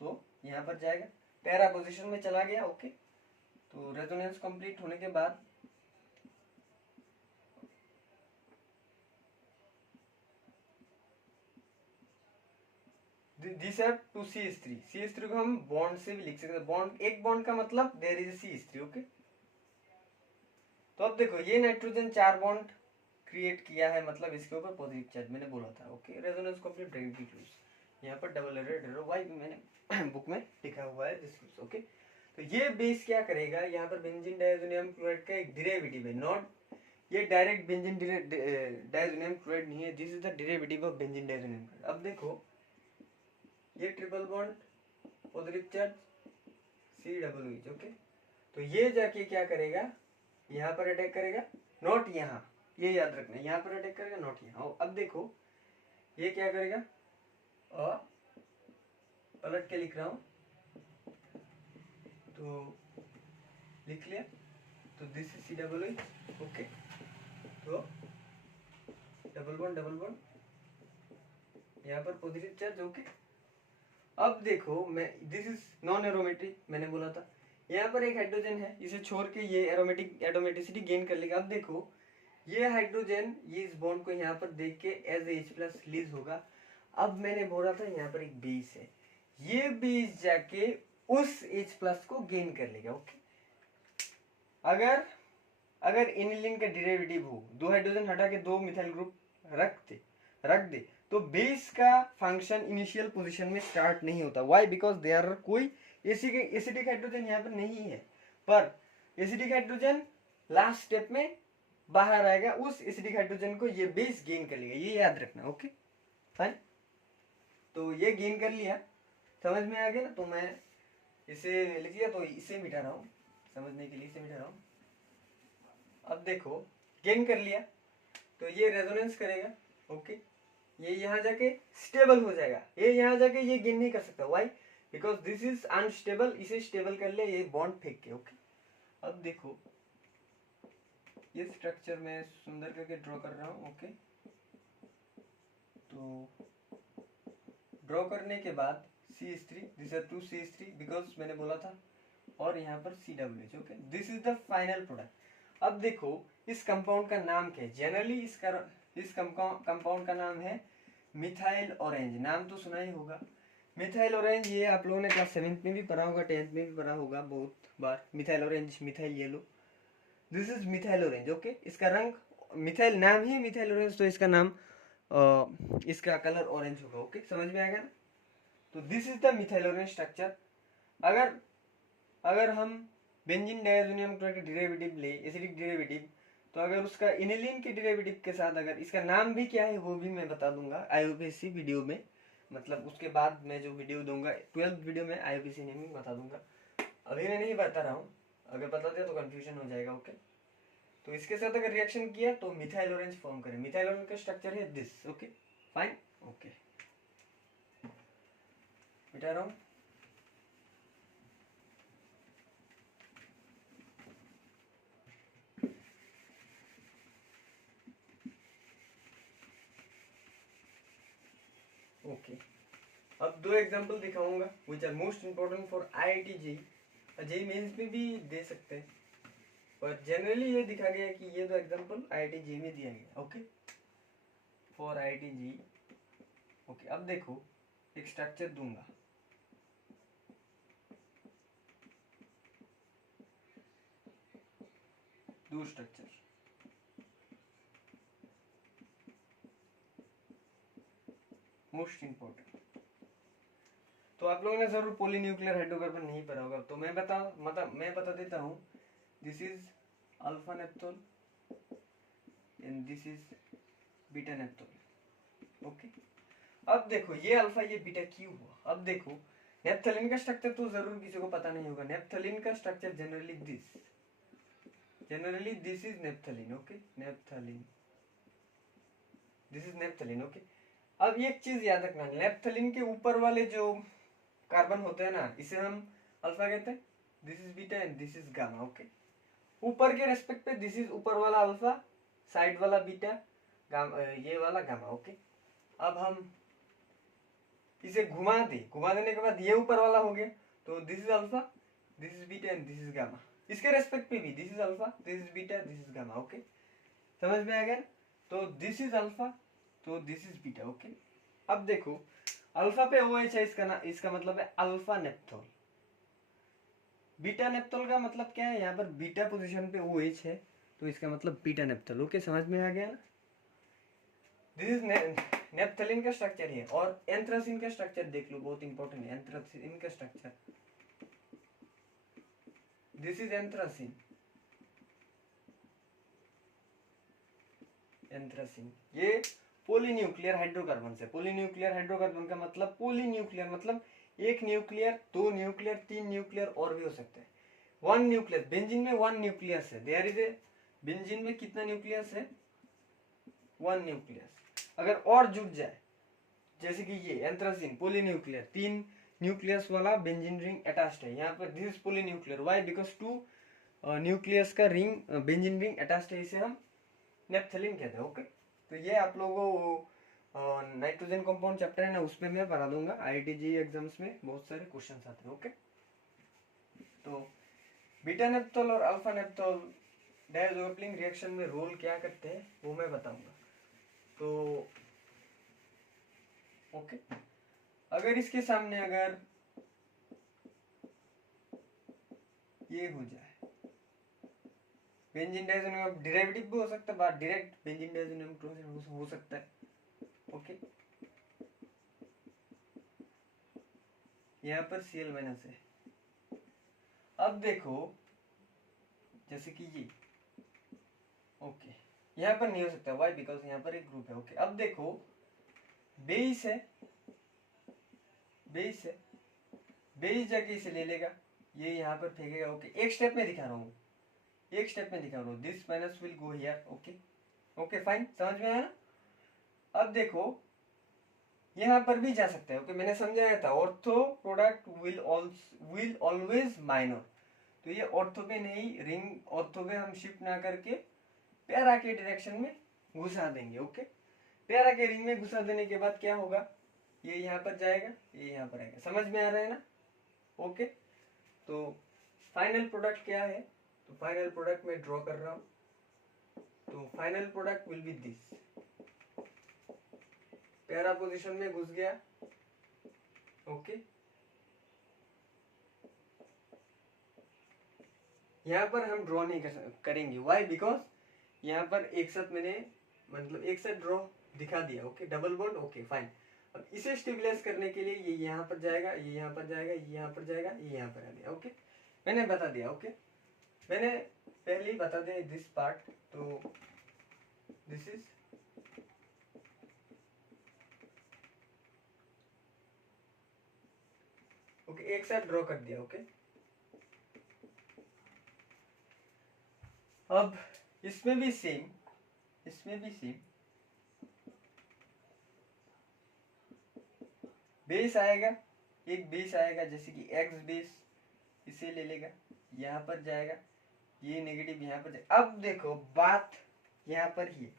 तो यहाँ पर जाएगा, पैरा पोजीशन में चला गया। ओके, तो रेजोनेंस कंप्लीट होने के बाद this are to CH3, CH3 को हम बॉन्ड से भी लिख सकते हैं, बॉन्ड एक बॉन्ड का मतलब देयर इज CH3। ओके, तो अब देखो ये नाइट्रोजन 4 बॉन्ड क्रिएट किया है, मतलब इसके ऊपर पॉजिटिव चार्ज मैंने बोला था। Okay, resonance complete bracket close, यहाँ पर डबल एरो वाई मैंने बुक में लिखा हुआ है दिस। ओके, तो ये बेस क्या करेगा, यहाँ पर बेंजीन डायजोनियम क्लोराइड का एक डेरिवेटिव है, नॉट ये डायरेक्ट बेंजीन डायजोनियम क्लोराइड नहीं है, this is the derivative of benzene diazonium chloride. अब देखो ये triple bond positive charge COOH। Okay, तो ये जाके क्या करेगा, यहाँ पर अटैक करेगा, नॉट यहाँ, ये याद रखना, यहाँ पर अटैक करेगा नॉट यहाँ। अब देखो ये क्या करेगा, और पलट के लिख रहा हूं, तो लिख लिया, तो दिस इज COOH। ओके, तो डबल बॉन्ड यहाँ पर पॉजिटिव चार्ज। ओके, अब देखो मैं दिस इज नॉन एरोमेटिक मैंने बोला था, यहाँ पर एक हाइड्रोजन है, इसे छोड़ के ये एरोमेटिसिटी गेन कर लेगा। अब देखो ये हाइड्रोजन ये इस बॉन्ड को यहाँ पर देख के एज H+ रिलीज होगा। अब मैंने बोला था यहाँ पर एक बेस है, ये बेस जाके उस H+ को गेन कर लेगा। ओके, अगर एनिलीन का डेरिवेटिव हो, 2 हाइड्रोजन हटा के 2 मिथाइल ग्रुप रख दे तो बेस का फंक्शन इनिशियल पोजीशन में स्टार्ट नहीं होता। व्हाई, बिकॉज देयर कोई एसिडिक हाइड्रोजन यहाँ पर नहीं है, पर एसिडिक हाइड्रोजन लास्ट स्टेप में बाहर आएगा, उस एसिडिक हाइड्रोजन को ये बेस गेन कर लेगा, ये याद रखना। ओके फाइन, तो ये गेन कर लिया, समझ में आ गया ना, तो मैं इसे लिख लिया, तो इसे मिटा रहा हूँ समझने के लिए, इसे मिटा रहा हूँ। अब देखो गेन कर लिया, तो ये रेजोनेंस करेगा। ओके, ये यहाँ जाके स्टेबल हो जाएगा, ये यहाँ जाके ये गेन नहीं कर सकता। Why, because this is unstable, इसे स्टेबल कर ले ये बॉन्ड फेंक के। ओके, अब देखो ये स्ट्रक्चर मैं सुंदर करके ड्रॉ कर रहा हूँ। ओके, तो ड्रॉ करने के बाद CH3, this are 2 CH3 because मैंने बोला था, और यहाँ पर COOH। Okay, this is the final product. अब देखो इस कंपाउंड का नाम क्या है, जनरली इस कंपाउंड का नाम है मिथाइल ऑरेंज, नाम तो सुना ही होगा मिथाइल ऑरेंज, ये आप लोगों ने क्लास 7th में भी पढ़ा होगा, 10th में भी पढ़ा होगा बहुत बार, methyl orange, methyl yellow, this is methyl orange. Okay, इसका रंग मिथाइल, नाम ही मिथाइल ऑरेंज, तो इसका नाम इसका कलर ऑरेंज होगा। ओके, समझ में आएगा ना, तो this is the methyl orange structure. अगर हम बेंजीन डायजोनियम क्लोराइड का डेरिवेटिव ले, एसिडिक डेरिवेटिव, तो अगर उसका इनिलीन के डेरिवेटिव के साथ, अगर इसका नाम भी क्या है वो भी मैं बता दूंगा IUPAC वीडियो में, मतलब उसके बाद मैं जो वीडियो दूंगा 12th वीडियो में IUPAC नेमिंग बता दूंगा, अभी मैं नहीं बता रहा हूँ, अगर बता दिया तो कंफ्यूजन हो जाएगा। ओके, तो इसके साथ अगर रिएक्शन किया तो मिथाइल ऑरेंज फॉर्म करे, मिथाइल ऑरेंज का स्ट्रक्चर है दिस। ओके फाइन, ओके मिटा रहा हूँ। ओके, अब 2 एग्जांपल दिखाऊंगा which are most important for IIT JEE mains में भी दे सकते हैं, पर जनरली ये दिखा गया कि ये 2 एग्जांपल IIT JEE में दिया गया। Okay, for IIT JEE। Okay, अब देखो एक स्ट्रक्चर दूंगा, दो स्ट्रक्चर, मोस्ट इंपॉर्टेंट, तो आप लोगों ने जरूर पॉलीन्यूक्लियर हाइड्रोकार्बन नहीं पढ़ा होगा, तो मैं बता देता हूँ, this is alpha naphthol and this is beta naphthol. Okay, अब देखो ये अल्फा ये बीटा क्यों हुआ। अब देखो नेप्थलीन का स्ट्रक्चर तो जरूर किसी को पता नहीं होगा, नेप्थलीन का structure generally this is naphthalene. Okay, naphthalene, this is naphthalene. Okay, अब एक चीज याद रखना, नेप्थलीन के ऊपर वाले जो कार्बन होते हैं ना, इसे हम अल्फा कहते हैं, this is beta and this is gamma. Okay, ऊपर के रेस्पेक्ट पे दिस इज ऊपर वाला अल्फा, साइड वाला बीटा, गामा, ये वाला गामा। ओके, अब हम इसे घुमा देने के बाद ये ऊपर वाला हो गया, तो this is alpha, this is beta and this is gamma. इसके रेस्पेक्ट पे भी this is alpha, this is beta, this is gamma. Okay, समझ में आ गया? तो दिस इज अल्फा, तो दिस इज बीटा। ओके, अब देखो अल्फा पे OH है, इसका मतलब है अल्फा नेप्थोल। बीटा नेप्थोल का मतलब क्या है? यहाँ पर बीटा पोजीशन पे OH है, तो इसका मतलब बीटा नेप्थोल। ओके, समझ में आ गया ना? दिस इज नेप्थलीन का स्ट्रक्चर है। और एंथ्रासिन का स्ट्रक्चर देख लो, बहुत इंपॉर्टेंट है एंथ्रासिन का structure. This is anthracene, anthracene ये पॉलीन्यूक्लियर हाइड्रोकार्बन से। पॉलीन्यूक्लियर हाइड्रोकार्बन का मतलब पॉलीन्यूक्लियर मतलब एक न्यूक्लियर, दो न्यूक्लियर, तीन न्यूक्लियर और भी हो सकते हैं। वन न्यूक्लियस, बेंजीन में वन न्यूक्लियस है। देयर इज ए, बेंजीन में कितना न्यूक्लियस है? One nucleus. अगर और जुड़ जाए, जैसे कि ये एंथ्रासिन पॉलीन्यूक्लियर, तीन न्यूक्लियस वाला बेंजीन रिंग अटैच्ड है। यहाँ पर this polynuclear, why? Because two nucleus का रिंग बेंजीन रिंग अटैच्ड है, इसे हम नेप्थलीन कहते हैं। ओके, तो ये आप लोगों को नाइट्रोजन कंपाउंड चैप्टर है ना, उसमें मैं बता दूंगा। IIT एग्जाम्स में बहुत सारे क्वेश्चन आते हैं। ओके, तो बीटा नेप्थोल और अल्फा नेप्थोल डायज़ोप्लिंग रिएक्शन में रोल क्या करते हैं वो मैं बताऊंगा। तो ओके, अगर इसके सामने अगर ये हो जाए, बेंजीन डाइज़ोनियम डेरिवेटिव भी हो सकता है, बात डायरेक्ट बेंजीन डाइज़ोनियम हो सकता है। ओके, यहाँ पर Cl माइनस है। अब देखो जैसे कि ये, ओके, यहाँ पर नहीं हो सकता, व्हाई? बिकॉज यहाँ पर एक ग्रुप है। ओके, अब देखो बेस है, बेस जाके इसे ले लेगा, ये यहाँ पर फेंकेगा। ओके, एक स्टेप में दिखा रहा हूँ, this minus will go here. Okay fine, समझ में आया ना? अब देखो यहाँ पर भी जा सकता है। ओके, मैंने समझाया था ortho product will always minor, तो ये ऑर्थो पे नहीं, रिंग ऑर्थो पे हम शिफ्ट ना करके पैरा के डायरेक्शन में घुसा देंगे। ओके, पैरा के रिंग में घुसा देने के बाद क्या होगा? ये यहाँ पर जाएगा, ये यहाँ पर आएगा। समझ में आ रहा है ना? ओके, तो फाइनल प्रोडक्ट क्या है? तो फाइनल प्रोडक्ट मैं ड्रॉ कर रहा हूँ। तो final product will B this, para position में घुस गया। ओके, यहाँ पर हम ड्रॉ नहीं करेंगे, व्हाई? बिकॉज यहाँ पर एक साथ मैंने मतलब एक साथ ड्रॉ दिखा दिया। Okay, double bond. Okay fine, अब इसे स्टेबलाइज करने के लिए ये यहाँ पर जाएगा, ये यहाँ पर जाएगा, ये यहाँ पर जाएगा, ये यहाँ पर आ गया। ओके, मैंने बता दिया। ओके, मैंने पहले ही बता दिया दिस पार्ट। तो दिस इज ओके, एक साथ ड्रॉ कर दिया। ओके, अब इसमें भी सेम, बेस आएगा, एक बेस आएगा जैसे कि एक्स बेस, इसे ले लेगा, यहाँ पर जाएगा, ये नेगेटिव यहाँ पर जाएगा। अब देखो बात यहाँ पर ही है,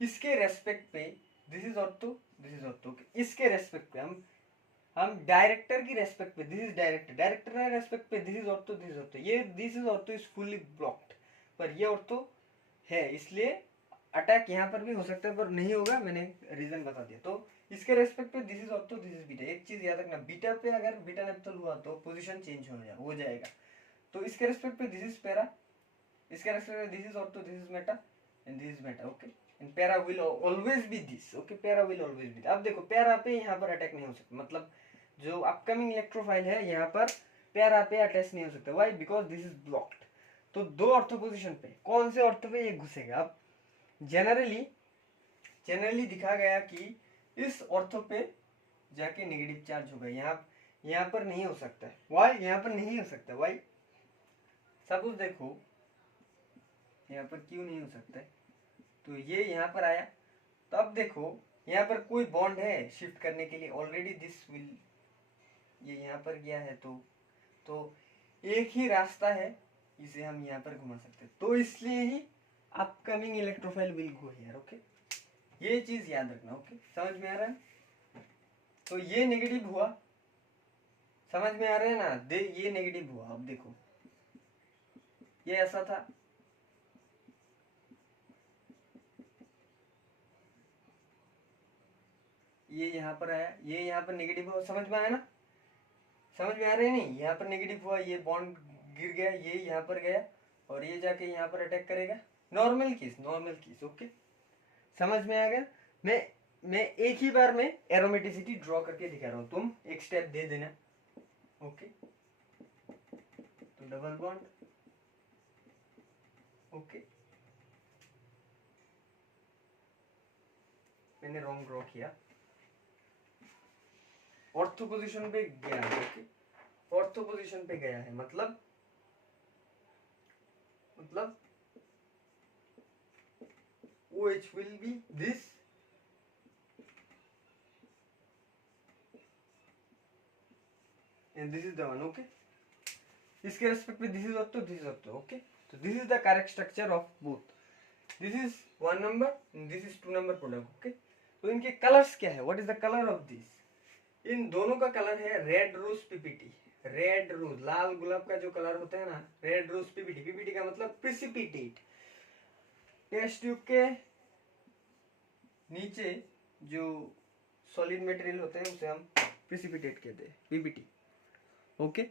इसके रेस्पेक्ट पे this is ortho, this is ortho. इसके रेस्पेक्ट पे हम डायरेक्टर की रेस्पेक्ट पे, दिस इज डायरेक्टर के रेस्पेक्ट पे this is ortho, this is ortho. ये this is ortho is fully blocked, पर ये ऑर्थो है, इसलिए अटैक यहाँ पर भी हो सकता है, पर नहीं होगा। मैंने रीजन बता दिया। तो इसके रेस्पेक्ट पे this is ortho, this is beta. एक चीज याद रखना, बीटा पे अगर बीटा नेप्थोल हुआ तो पोजीशन चेंज हो जाएगा। तो इसके रेस्पेक्ट पे दिस इज पैरा, इसके रेस्पेक्ट पे this is ortho, this is Meta and this is Meta. Okay, and para will always be this. Okay, para will always be. अब देखो पैरा पे यहाँ पर अटैक नहीं हो सकता, मतलब जो अपकमिंग इलेक्ट्रोफाइल है यहाँ पर पैरा पे अटैच नहीं हो सकता। Why? Because this is blocked. तो दो ऑर्थो पोजीशन पे कौन से ऑर्थो पे ये घुसेगा? अब जनरली दिखा गया कि इस ऑर्थो पे जाके नेगेटिव चार्ज होगा, यहाँ पर नहीं हो सकता है। व्हाई? यहाँ पर नहीं हो सकता, व्हाई? सपोज देखो यहाँ पर क्यों नहीं हो सकता है? तो ये यहाँ पर आया, तो अब देखो यहाँ पर कोई बॉन्ड है शिफ्ट करने के लिए, ऑलरेडी दिस विल, ये यहाँ पर गया है, तो एक ही रास्ता है, इसे हम यहाँ पर घुमा सकते हैं। तो इसलिए ही upcoming electrophile will go here. Okay, ये चीज याद रखना। ओके, समझ में आ रहा है? तो ये नेगेटिव हुआ, समझ में आ रहा है ना, ये नेगेटिव हुआ। अब देखो ये ऐसा था, ये यहाँ पर आया, ये यहाँ पर नेगेटिव हुआ, समझ में आया ना, समझ में आ रहा है नहीं, यहाँ पर नेगेटिव हुआ, ये बॉन्ड गिर गया, ये यहाँ पर गया और ये जाके यहाँ पर अटैक करेगा। Normal case, normal case, okay, समझ में आ गया। मैं एक ही बार में एरोमेटिसिटी ड्रॉ करके दिखा रहा हूँ, तुम एक स्टेप दे देना, ओके। तो डबल बॉन्ड, ओके, मैंने रॉन्ग ड्रॉ किया, ऑर्थो पोजीशन पे गया है, ओके, ऑर्थो पोजीशन पे गया है, मतलब OH will be this and this is the one, okay. इसके रेस्पेक्ट में this is ortho, this is ortho, okay. तो this is the correct structure of both, this is 1 number and this is 2 number product, okay. तो इनके colours क्या है, what is the colour of this, इन दोनों का colour है red rose PPT, red rose, लाल गुलाब का जो कलर होता है ना, रेड रोज पीपीटी, पीपीटी का मतलब प्रिसिपिटेट, टेस्ट ट्यूब के नीचे जो सॉलिड मटेरियल होते हैं उसे हम प्रिसिपिटेट कहते हैं, PPT, okay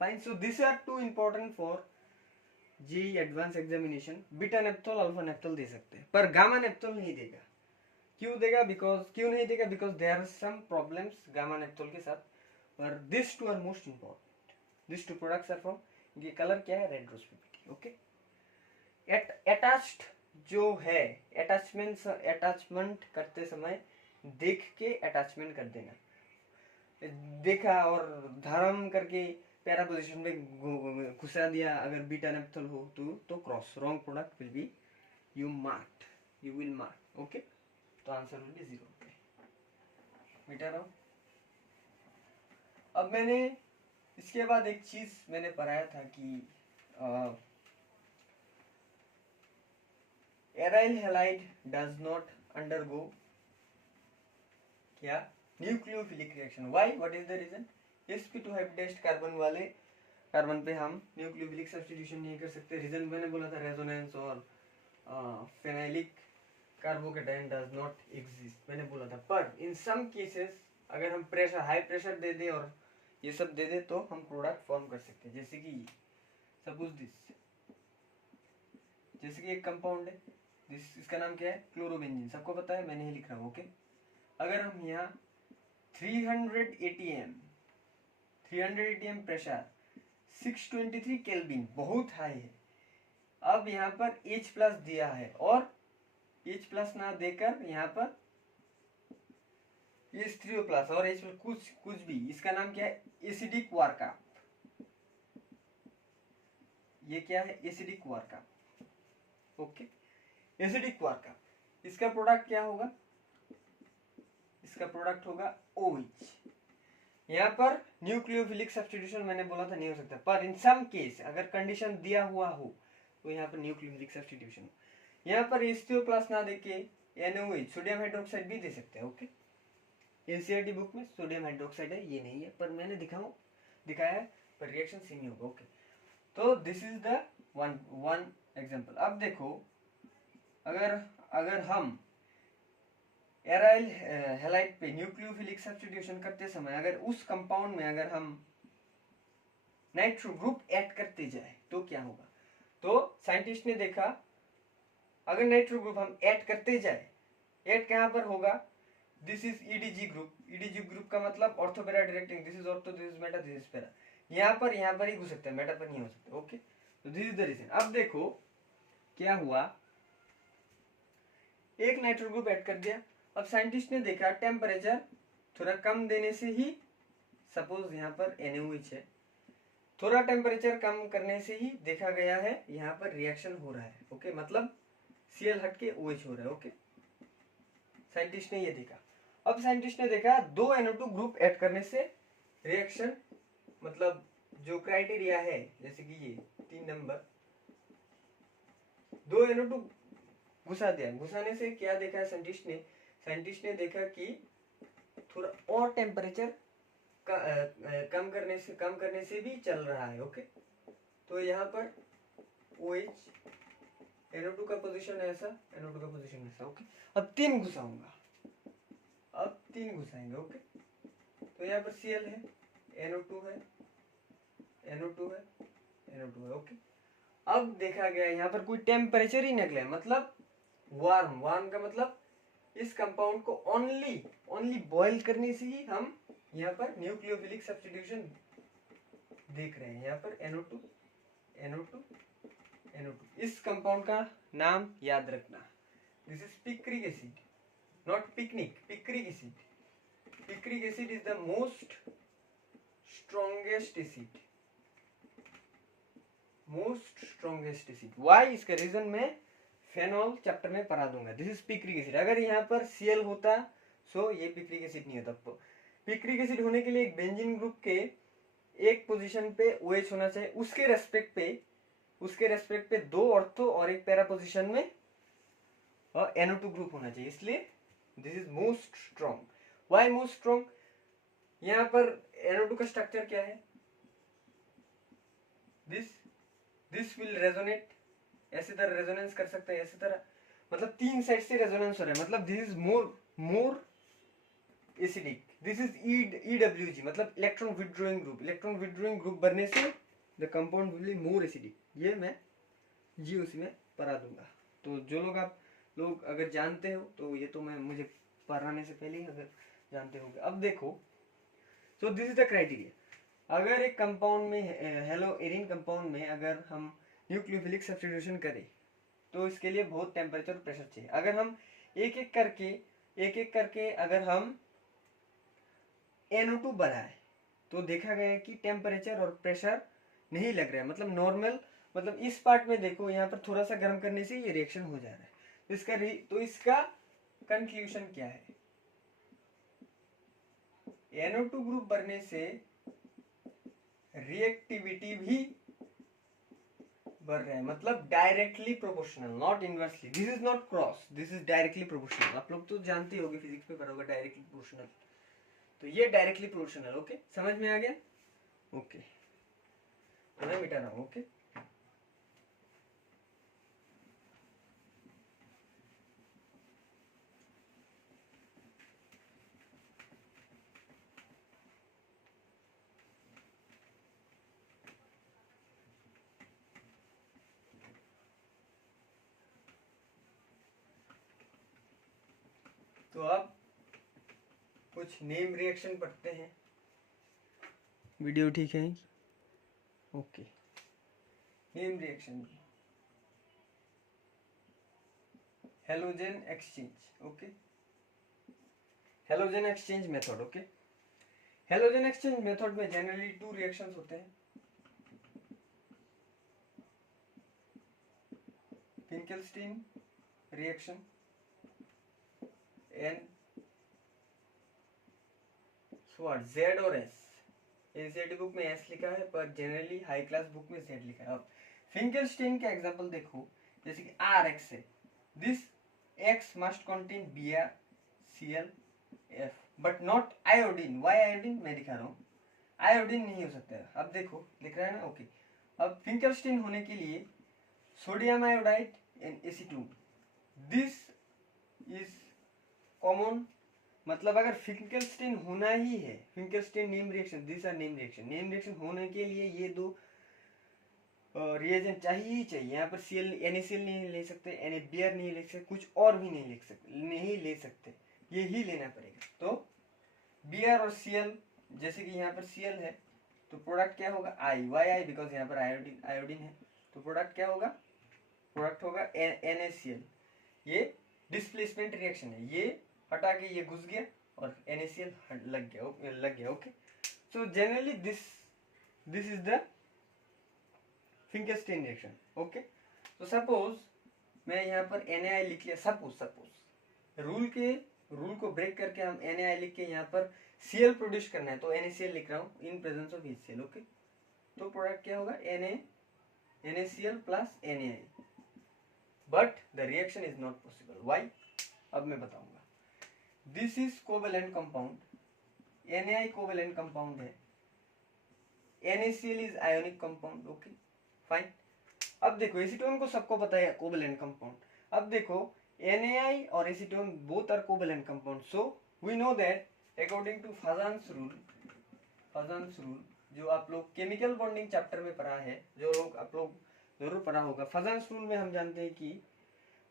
fine. So this are two important for JEE advance examination. Beta naphthol, alpha naphthol दे सकते हैं, पर गामा नेप्थोल नहीं देगा। क्यों देगा, क्यों नहीं देगा, because there are some problems gamma naphthol के साथ, पर this two are most important, this two products are from, ये कलर क्या है, red rose PPT, okay. Attached जो है, अटैचमेंट करते समय देख के अटैचमेंट कर देना, देखा और धर्म करके पैरा पोजीशन में घुसा दिया, अगर बीटा नेप्थोल हो तो cross, wrong product will B you will mark, okay. तो आंसर विल बी 0, मिटा रहा हूं। अब मैंने इसके बाद एक चीज मैंने पढ़ाया था कि aryl halide does not undergo क्या, nucleophilic reaction, why, what is the reason. sp2 hybridized carbon वाले कार्बन पे हम न्यूक्लियोफिलिक सब्स्टिट्यूशन नहीं कर सकते, रीजन मैंने बोला था रेजोनेंस और फेनाइलिक कार्बोकेटाइन डज नॉट एग्जिस्ट, मैंने बोला था। पर इन सम केसेस अगर हम प्रेशर, हाई प्रेशर दे दे और ये सब दे दे तो हम प्रोडक्ट फॉर्म कर सकते हैं, जैसे कि सपोज दिस, जैसे कि एक कंपाउंड है दिस, इसका नाम क्या है, क्लोरोबेंजीन, सबको पता है, मैंने ही लिख रहा हूँ, ओके। अगर हम यहाँ 300 atm प्रेशर, 623 केल्विन, बहुत हाई है। अब यहाँ पर H प्लस दिया है और H प्लस ना देकर यहाँ पर H3O प्लस और H प्लस कुछ भी, इसका नाम क्या है, एसिडिक वार्का, ये क्या है, एसिडिक वार्का, ओके, एसिडिक वार्का। इसका प्रोडक्ट क्या होगा, इसका प्रोडक्ट होगा OH। यहाँ पर न्यूक्लियोफिलिक सब्स्टिट्यूशन मैंने बोला था नहीं हो सकता, पर इन सम केस अगर कंडीशन दिया हुआ हो तो यहाँ पर न्यूक्लियोफिलिक सब्स्टिट्यूशन, यहाँ पर H3O प्लस ना देके NaOH, सोडियम हाइड्रोक्साइड भी दे सकते हैं, ओके। एनसीईआरटी बुक में सोडियम हाइड्रोक्साइड है, ये नहीं है, पर मैंने दिखाया है, पर रिएक्शन सेम ही होगा, ओके। तो this is the one example. अब देखो अगर हम एराइल हैलाइड पे न्यूक्लियोफिलिक सब्स्टिट्यूशन करते समय अगर उस कंपाउंड में अगर हम नाइट्रो ग्रुप ऐड करते जाए तो क्या होगा। तो साइंटिस्ट ने देखा अगर नाइट्रो ग्रुप हम ऐड करते जाए, ऐड कहां पर होगा, this is EDG group, EDG group का मतलब ortho para directing, this is ortho, this is Meta, this is para, यहाँ पर ही घुस सकता है, मेटा पर नहीं हो सकता, ओके। तो दिस इज द रीजन। अब देखो क्या हुआ, एक नाइट्रो ग्रुप ऐड कर दिया, अब साइंटिस्ट ने देखा टेम्परेचर थोड़ा कम देने से ही, सपोज यहाँ पर NaOH है, थोड़ा टेम्परेचर कम करने से ही देखा गया है यहाँ पर रिएक्शन हो रहा है, ओके, मतलब Cl हट के OH हो रहा है, ओके। साइंटिस्ट ने ये देखा। अब साइंटिस्ट ने देखा 2 NO2 ग्रुप ऐड करने से रिएक्शन, मतलब जो क्राइटेरिया है, जैसे कि ये 3 नंबर, 2 NO2 घुसा दिया, घुसाने से क्या देखा है साइंटिस्ट ने देखा कि थोड़ा और टेम्परेचर कम करने से भी चल रहा है। ओके, तो यहाँ पर OH NO2 का पोजीशन ऐसा, NO2 का पोजीशन ऐसा। ओके, अब 3 घुसाऊंगा, अब 3 घुसाएंगे। ओके, तो यहाँ पर Cl है, NO2 है, NO2 है, NO2 है। ओके, अब देखा गया यहाँ पर कोई टेम्परेचर ही निकले, मतलब वार्म। वार्म का मतलब इस कंपाउंड को ओनली बॉईल करने से ही हम यहाँ पर न्यूक्लियोफिलिक सब्स्टिट्यूशन देख रहे हैं। यहाँ पर NO2 NO2 NO2। इस कंपाउंड का नाम याद रखना, this is picric acid, not picnic, picric acid. Picric acid is the most strongest acid, most strongest acid. Why, इसका रीजन मैं फेनॉल चैप्टर में पढ़ा दूंगा। This is picric acid. अगर यहाँ पर Cl होता सो ये पिक्रिक एसिड नहीं होता। पिक्रिक एसिड होने के लिए एक बेंजीन ग्रुप के एक पोजीशन पे OH होना चाहिए, उसके रेस्पेक्ट पे 2 ऑर्थो और एक पैरा पोजीशन में NO2 ग्रुप होना चाहिए। इसलिए this is most strong. Why most strong? यहाँ पर NO2 का स्ट्रक्चर क्या है? दिस विल रेजोनेट, ऐसे तरह रेजोनेंस कर सकते हैं, ऐसे तरह, मतलब 3 साइड से रेजोनेंस हो रहा है, मतलब this is more acidic. This is EWG, मतलब electron withdrawing group. Electron withdrawing group बनने से the compound will be more acidic. ये मैं GOC में पढ़ा दूंगा। तो जो लोग अगर जानते हो तो ये तो मैं मुझे पढ़ाने से पहले ही अगर जानते होंगे। अब देखो, सो दिस इज द क्राइटेरिया। अगर एक कंपाउंड में हेलो एरिन कंपाउंड में अगर हम न्यूक्लियोफिलिक सब्स्टिट्यूशन करें तो इसके लिए बहुत टेम्परेचर प्रेशर चाहिए। अगर हम एक एक करके अगर हम NO2 बनाए तो देखा गया कि टेम्परेचर और प्रेशर नहीं लग रहा है, मतलब नॉर्मल, मतलब इस पार्ट में देखो यहाँ पर थोड़ा सा गर्म करने से ये रिएक्शन हो जा रहा है। तो इसका कंक्लूजन क्या है? NO2 ग्रुप बनने से रिएक्टिविटी भी बढ़ रहा है, मतलब directly proportional, not inversely. This is not cross, this is directly proportional. आप लोग तो जानते होंगे, फिजिक्स में पढ़ा होगा डायरेक्टली प्रोपोर्शनल। तो ये डायरेक्टली प्रोपोर्शनल। ओके, समझ में आ गया? ओके, तो मैं मिटा रहा हूं। ओके, तो अब कुछ नेम रिएक्शन पढ़ते हैं। वीडियो ठीक है? Okay, name reaction, halogen exchange. Okay, halogen exchange method. Okay, halogen exchange method में जनरली 2 रिएक्शंस होते हैं, फिंकेल्स्टीन रिएक्शन एंड Z और S। एनसीईआरटी बुक में S लिखा है पर जनरली हाई क्लास बुक में Z लिखा है। अब फिंकेल्स्टीन का एग्जांपल देखो, जैसे कि RX है, this X must contain BrClF but not iodine. Why iodine? मैं दिखा रहा हूँ, आयोडीन नहीं हो सकता है। अब देखो लिख रहा है ना। ओके, अब फिंकेल्स्टीन होने के लिए sodium iodide and acetone, this is common. मतलब अगर फिंकेल्स्टीन होना ही है, Finkelstein name reaction, this are name reaction. Name reaction होने के लिए ये 2 रिएजेंट चाहिए ही चाहिए। यहाँ पर NaCl नहीं ले सकते, NaBr नहीं ले सकते, कुछ और भी नहीं ले सकते, ये ही लेना पड़ेगा। तो Br और Cl, जैसे कि यहाँ पर Cl है तो प्रोडक्ट क्या होगा? I, बिकॉज यहाँ पर आयोडीन है, तो प्रोडक्ट क्या होगा? प्रोडक्ट होगा NaCl। ये डिस्प्लेसमेंट रिएक्शन है, ये हटा के ये घुस गया और NaCl लग गया। Okay, so generally this is the Finkelstein reaction. Okay, तो सपोज मैं यहाँ पर NaI लिख लिया, सपोज रूल को ब्रेक करके हम NaI लिख के यहाँ पर Cl प्रोड्यूस करना है तो NaCl लिख रहा हूँ in presence of HCl। Okay, तो प्रोडक्ट क्या होगा? NaCl plus NaI, but the reaction is not possible. Why? अब मैं बताऊंगा। This is covalent compound, Na covalent compound है, NaCl is ionic compound. Okay fine. अब देखो एसीटोन को सबको पता है कोवेलेंट कंपाउंड। अब देखो Na और acetone both are covalent compound, so we know that according to Fajans rule जो आप लोग केमिकल बॉन्डिंग चैप्टर में पढ़ा है, जो लोग आप लोग जरूर पढ़ा होगा, फाजान्स रूल में हम जानते हैं कि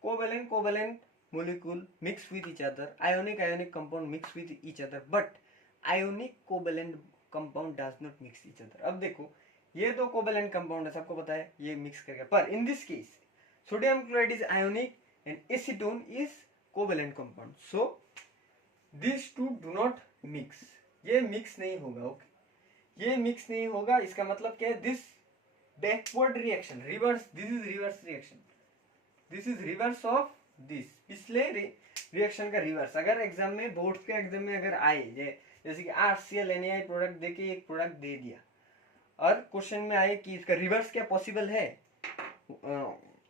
covalent molecule mix with each other, ionic compound mix with each other, but ionic covalent compound does not mix each other. अब देखो ये दो कोवेलेंट कंपाउंड है, सबको पता है ये मिक्स करेगा, पर in this case sodium chloride is ionic and acetone is covalent compound, so this two do not mix, ये मिक्स नहीं होगा। ओके ये मिक्स नहीं होगा, इसका मतलब क्या है, this backward reaction, reverse, this is reverse reaction, this is reverse of this, पिछले रिएक्शन का रिवर्स। अगर एग्जाम में, बोर्ड के एग्जाम में अगर आए जैसे कि RCl NaI प्रोडक्ट देके एक प्रोडक्ट दे दिया और क्वेश्चन में आए कि इसका रिवर्स क्या पॉसिबल है,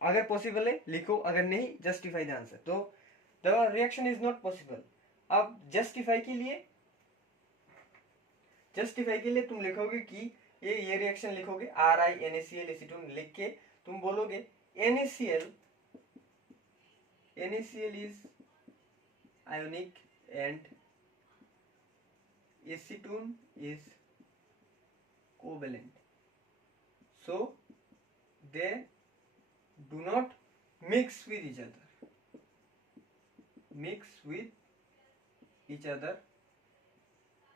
अगर पॉसिबल है लिखो, अगर नहीं जस्टिफाई द आंसर, तो the reaction is not possible. अब जस्टिफाई के लिए तुम लिखोगे कि ये रिएक्शन लिखोगे RI NaCl एसीटोन लिख के तुम बोलोगे NaCl is ionic and acetone is covalent, so they do not mix with each other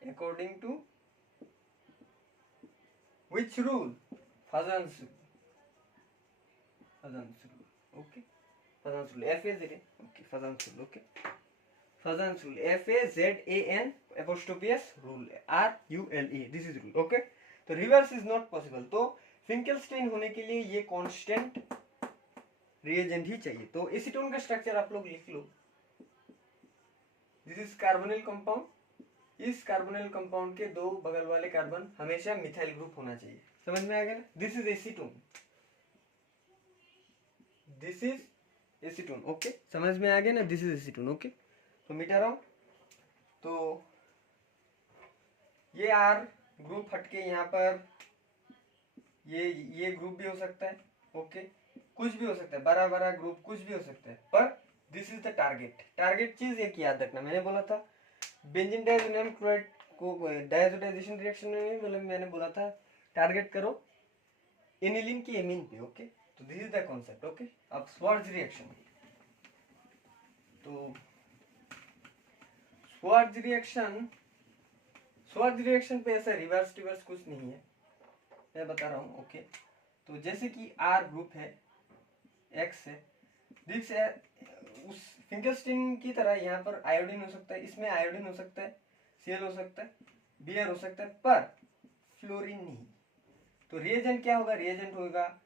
according to which rule? Fazan's rule. Okay, Fazan's rule, FAZAN. Okay, Fazan's rule. Okay, Fazan's rule, FAZAN apostrophe S rule, RULE, this is rule. Okay, तो reverse is not possible, तो Finkelstein होने के लिए ये constant reagent ही चाहिए। तो acetone का structure आप लोग लिख लो, दिस इज कार्बोनिल कंपाउंड, इस कार्बोनिल कंपाउंड के दो बगल वाले कार्बन हमेशा मिथाइल ग्रुप होना चाहिए, समझ में आ गया ना। This is acetone, this is acetone. Okay समझ में आ गया ना, दिस इज एसीटोन। ओके तो मिटा रहा हूं, तो ये आर ग्रुप हटके यहाँ पर ये ग्रुप भी हो सकता है। ओके कुछ भी हो सकता है, बड़ा बड़ा ग्रुप कुछ भी हो सकता है, पर दिस इज द टारगेट चीज एक याद रखना। मैंने बोला था बेंजीन डाइज़ोनियम क्लोराइड को डायजोडाइजेशन रिएक्शन में मैंने बोला था टारगेट करो एनिलीन की एमीन पे। ओके तो this is the concept. Okay अब स्वार्ज रिएक्शन, तो स्वार्ज रिएक्शन पे ऐसा रिवर्स कुछ नहीं है, मैं बता रहा हूँ। ओके तो जैसे कि आर ग्रुप है, एक्स है, दिस है, उस फिंकेलस्टीन की तरह यहाँ पर आयोडीन हो सकता है, इसमें आयोडीन हो सकता है, Cl हो सकता है, Br हो सकता है, पर फ्लोरीन नहीं। तो रिएजेंट क्या होगा, रिएजेंट होगा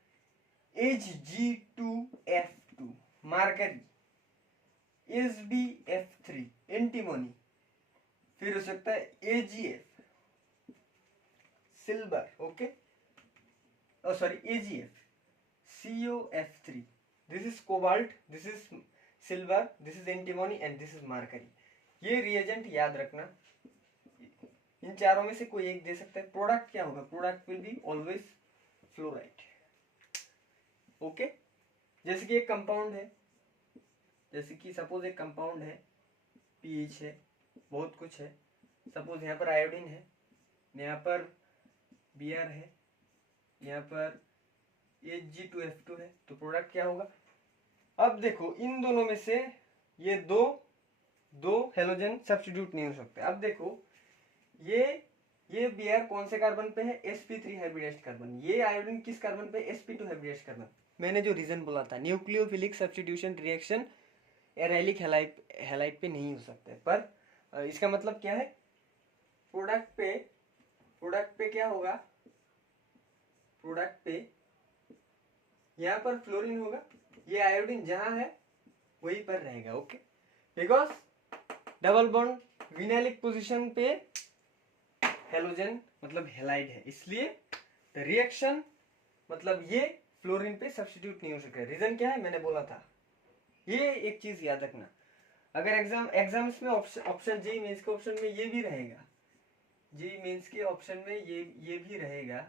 Hg2F2 मार्करी, SbF3 एंटीमोनी, फिर हो सकता है AgF silver, okay sorry AgF COF3, this is cobalt, this is silver, this is antimony and this is Mercury. ये रिएजेंट याद रखना, इन चारों में से कोई एक दे सकता है। प्रोडक्ट क्या होगा, product will be always fluoride. Okay जैसे कि एक कंपाउंड है, जैसे कि सपोज एक कंपाउंड है, पीएच है, बहुत कुछ है, सपोज यहाँ पर आयोडीन है, यहाँ पर Br है, यहाँ पर Hg2F2 है, तो प्रोडक्ट क्या होगा। अब देखो इन दोनों में से ये दो हेलोजन सब्स्टिट्यूट नहीं हो सकते। अब देखो ये Br कौन से कार्बन पे है, sp3 हाइब्रिडाइज्ड कार्बन, ये आयोडीन किस कार्बन पे, sp2 हाइब्रिडाइज्ड कार्बन। मैंने जो रीजन बोला था न्यूक्लियोफिलिक सब्स्टिट्यूशन रिएक्शन एराइलिक हैलाइड पे नहीं हो सकता है, पर इसका मतलब क्या है, प्रोडक्ट पे क्या होगा, प्रोडक्ट पे यहाँ पर फ्लोरीन होगा, ये आयोडीन जहां है वहीं पर रहेगा। Okay because double bond vinylic position पे हेलोजन मतलब हेलाइड है, इसलिए द रिएक्शन मतलब ये फ्लोरीन पे सब्स्टिट्यूट नहीं हो सकता। रीजन क्या है, मैंने बोला था, ये एक चीज याद रखना। अगर एग्जाम्स में ऑप्शन जी में इसके ऑप्शन में ये भी रहेगा जी मीन्स के ऑप्शन में ये भी रहेगा,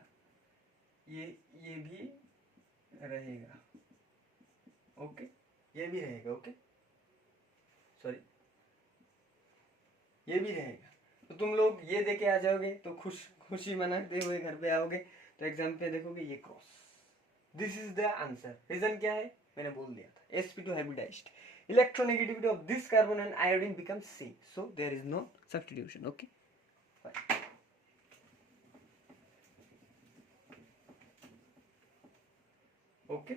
ये भी रहेगा, ओके, ये भी रहेगा, ओके, सॉरी, ये भी रहेगा। तो तुम लोग ये देके आ जाओगे तो खुशी मनाते हुए घर पे आओगे, तो एग्जाम पे देखोगे ये cross, this is the answer. Reason क्या है, मैंने बोल दिया था, sp2 hybridized, electronegativity of this carbon and iodine becomes same, so there is no substitution, okay, fine. Okay,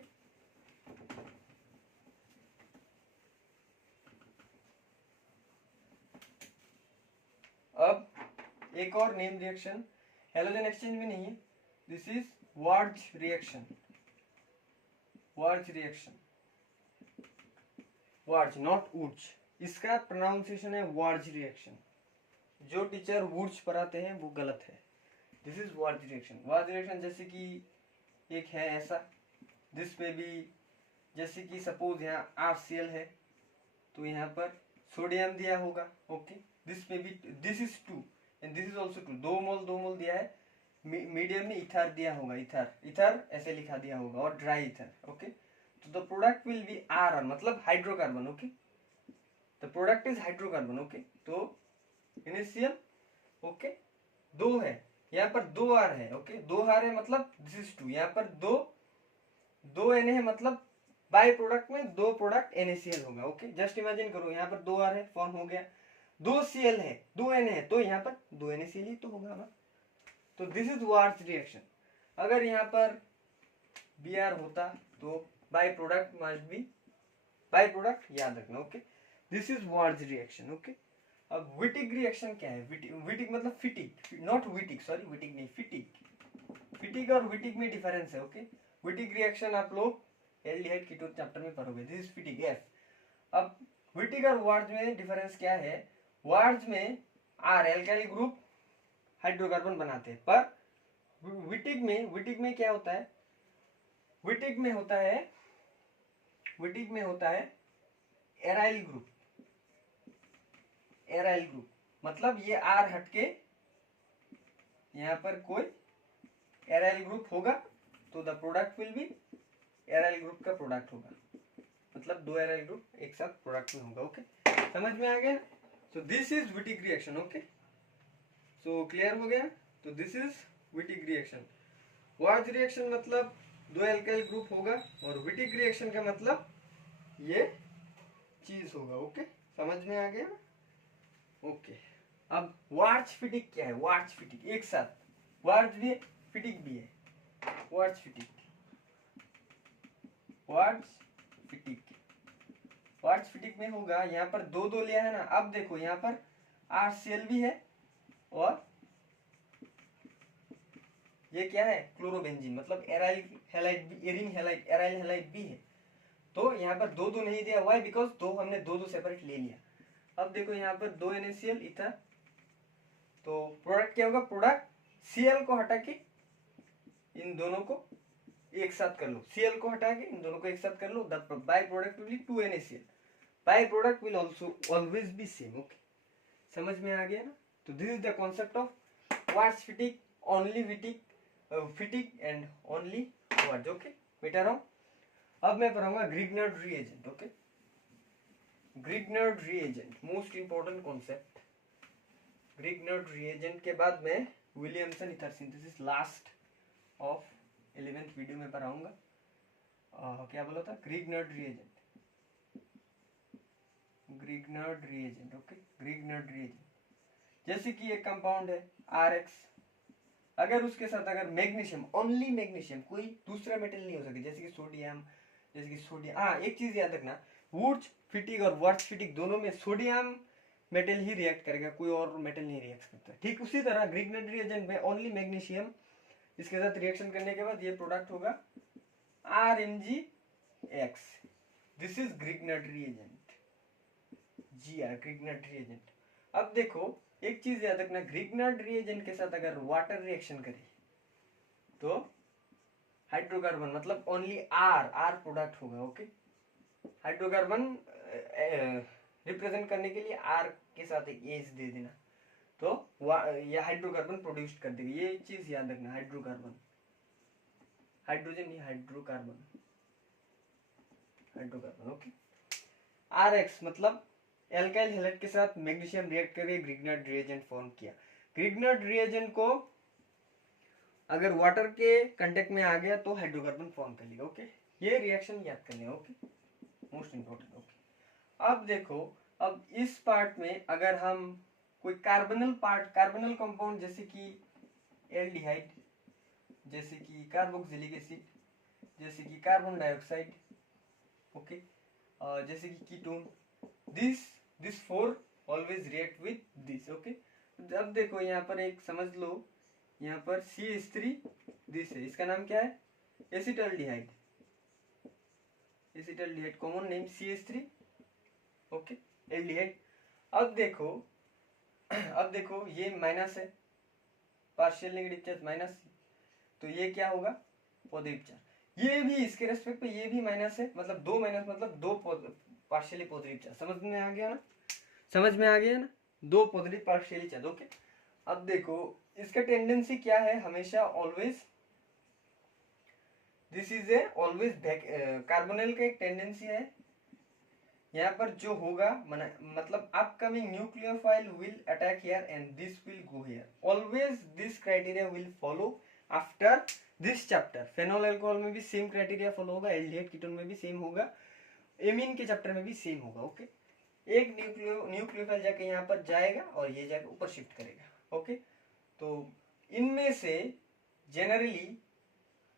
अब एक और नेम रिएक्शन, हेलोजन एक्सचेंज में नहीं है, this is Wurtz reaction, Wurtz reaction, Wurtz not Wurtz, इसका pronunciation है वार्ज reaction. जो teacher वुर्ज पढ़ाते हैं वो गलत है, this is Wurtz reaction. Wurtz reaction जैसे कि एक है ऐसा, दिस में भी जैसे कि सपोज यहाँ RCl है तो यहाँ पर सोडियम दिया होगा, ओके, दिस में भी, this is 2 and this is also 2, 2 मोल दिया है, मीडियम में इथर दिया होगा, इथर ऐसे लिखा दिया होगा, और ड्राई इथर, ओके, तो the product will be R, मतलब hydrocarbon, okay, the product is hydrocarbon, okay, तो इनिशियल, ओके, 2 है, यहाँ पर 2 आर है, ओके, 2 आर है मतलब दिस इज 2, यहाँ पर 2 एन है, मतलब बाय प्रोडक्ट में 2 प्रोडक्ट NaCl होगा, ओके, जस्ट इमेजिन करो, यहाँ पर 2 आर है, फॉर्म हो गया, 2 Cl है, 2 N है, तो यहाँ पर 2 NaCl ही तो होगा ना, तो दिस इज वार्ज रिएक्शन। अगर यहाँ पर Br होता तो by product must be, by product याद रखना, okay, this is Wurtz reaction, okay. अब विटिक रिएक्शन क्या है, विटिक मतलब Fittig, not Fittig, sorry Fittig नहीं, फिटिक, फिटिक और विटिक में डिफरेंस है, ओके। विटिक रिएक्शन आप लोग एल्डिहाइड कीटोन चैप्टर में पढ़ोगे, दिस इज फिटिक, एफ। अब विटिक और वार्ज में डिफरेंस क्या है, वार्ज में आर एल्काइल ग्रुप हाइड्रोकार्बन बनाते हैं, पर विटिक में क्या होता है, विटिक में होता है एराइल ग्रुप, एराइल ग्रुप मतलब ये आर हटके यहाँ पर कोई एराइल ग्रुप होगा तो the product will B aryl group का प्रोडक्ट होगा, मतलब 2 एराइल ग्रुप एक साथ प्रोडक्ट में होगा, ओके, समझ में आ गया। So this is Fittig reaction, okay, so clear हो गया, तो this is Fittig reaction. Wurtz reaction मतलब 2 एल्काइल ग्रुप होगा, और विटिक रिएक्शन का मतलब ये चीज होगा, ओके, समझ में आ गया, ओके। अब वार्ज फिटिक क्या है, वार्ज फिटिक एक साथ, वार्ज भी फिटिक भी है, वार्ज फिटिक, वार्ज फिटिक, वार्ज फिटिक में होगा, यहाँ पर 2 लिया है ना, अब देखो यहाँ पर RCl भी है, और ये क्या है, क्लोरोबेंजीन, मतलब एराइल हैलाइड भी, एरिन हैलाइड, एराइल हैलाइड भी है, तो यहाँ पर 2 नहीं दिया, वाई, बिकॉज हमने 2 सेपरेट ले लिया। अब देखो यहाँ पर 2 NaCl इथर, तो प्रोडक्ट क्या होगा, प्रोडक्ट Cl को हटा के इन दोनों को एक साथ कर लो, Cl को हटा के इन दोनों को एक साथ कर लो, the by product will be 2 NaCl, by product will also always be same, okay, समझ में आ गया ना। तो this is the concept of Wurtz Fittig, only Fittig, Fittig and only Wurtz, okay, बेटा रहो। अब मैं पढ़ाऊंगा Grignard reagent, okay, Grignard reagent most important concept. Grignard reagent के बाद मैं Williamson ether synthesis last of 11th video में पढ़ाऊंगा, क्या बोला था, ग्रिग्नर्ड reagent, ग्रिग्नर्ड reagent, okay, Grignard reagent जैसे कि एक कंपाउंड है RX, अगर उसके साथ अगर मैग्नीशियम, ओनली मैग्नीशियम, कोई दूसरा मेटल नहीं हो सकता, जैसे कि सोडियम, हाँ एक चीज याद रखना, वुर्ज फिटिक और वार्ज फिटिक दोनों में सोडियम मेटल ही रिएक्ट करेगा, कोई और मेटल नहीं रिएक्ट करता, ठीक उसी तरह ग्रिग्नर्ड रिएजेंट में ओनली मैग्नीशियम, इसके साथ रिएक्शन करने के बाद ये प्रोडक्ट होगा RMgX, this is Grignard reagent, GR, Grignard reagent. अब देखो एक चीज याद रखना, ग्रिग्नर्ड रिएजेंट के साथ अगर वाटर रिएक्शन करे तो हाइड्रोकार्बन, मतलब ओनली R प्रोडक्ट होगा, ओके, हाइड्रोकार्बन रिप्रेजेंट करने के लिए R के साथ एक एज दे देना, तो ये हाइड्रोकार्बन प्रोड्यूस कर देगा। ये चीज याद रखना, हाइड्रोकार्बन, हाइड्रोजन नहीं हाइड्रोकार्बन, हाइड्रोकार्बन। ओके। RX मतलब एल्काइल हैलाइड के साथ मैग्नीशियम रिएक्ट करके ग्रिग्नार्ड रिएजेंट फॉर्म किया। ग्रिग्नार्ड रिएजेंट को अगर वाटर के कांटेक्ट में आ गया तो हाइड्रोकार्बन फॉर्म कर लेगा। ओके, ये रिएक्शन याद कर लें। Okay, most important. ओके, अब देखो, अब इस पार्ट में अगर हम कोई कार्बोनल पार्ट, कार्बोनल कंपाउंड जैसे कि एल्डिहाइड, जैसे कि कार्बोक्सिलिक एसिड, जैसे कि कार्बन डाइऑक्साइड, ओके, जैसे कि ketone, this four always react with this. Okay, अब देखो यहाँ पर एक समझ लो, यहाँ पर CH3 दिस है, इसका नाम क्या है? Acetaldehyde, acetaldehyde common name CH3। Okay, aldehyde. अब देखो ये माइनस है, पार्शियल नेगेटिव चार्ज माइनस, तो ये क्या होगा? Positive charge. ये भी इसके रेस्पेक्ट पे ये भी माइनस है, मतलब दो माइनस मतलब दो पार्शियली पॉजिटिव चार्ज। समझ में आ गया ना? समझ में आ गया ना? दो पॉजिटिव पार्शियली चार्ज। ओके, अब देखो इसका टेंडेंसी क्या है? हमेशा always, this is a always carbonyl का एक टेंडेंसी है यहाँ पर जो होगा मतलब upcoming nucleophile will attack here and this will go here. Always this criteria will follow after this chapter. Phenol alcohol में भी सेम क्राइटेरिया फॉलो होगा, एल्डिहाइड कीटोन में भी सेम होगा, एमीन के चैप्टर में भी सेम होगा। ओके, एक न्यूक्लियोफाइल जाके यहाँ पर जाएगा और ये जाके ऊपर शिफ्ट करेगा। ओके, तो इनमें से जनरली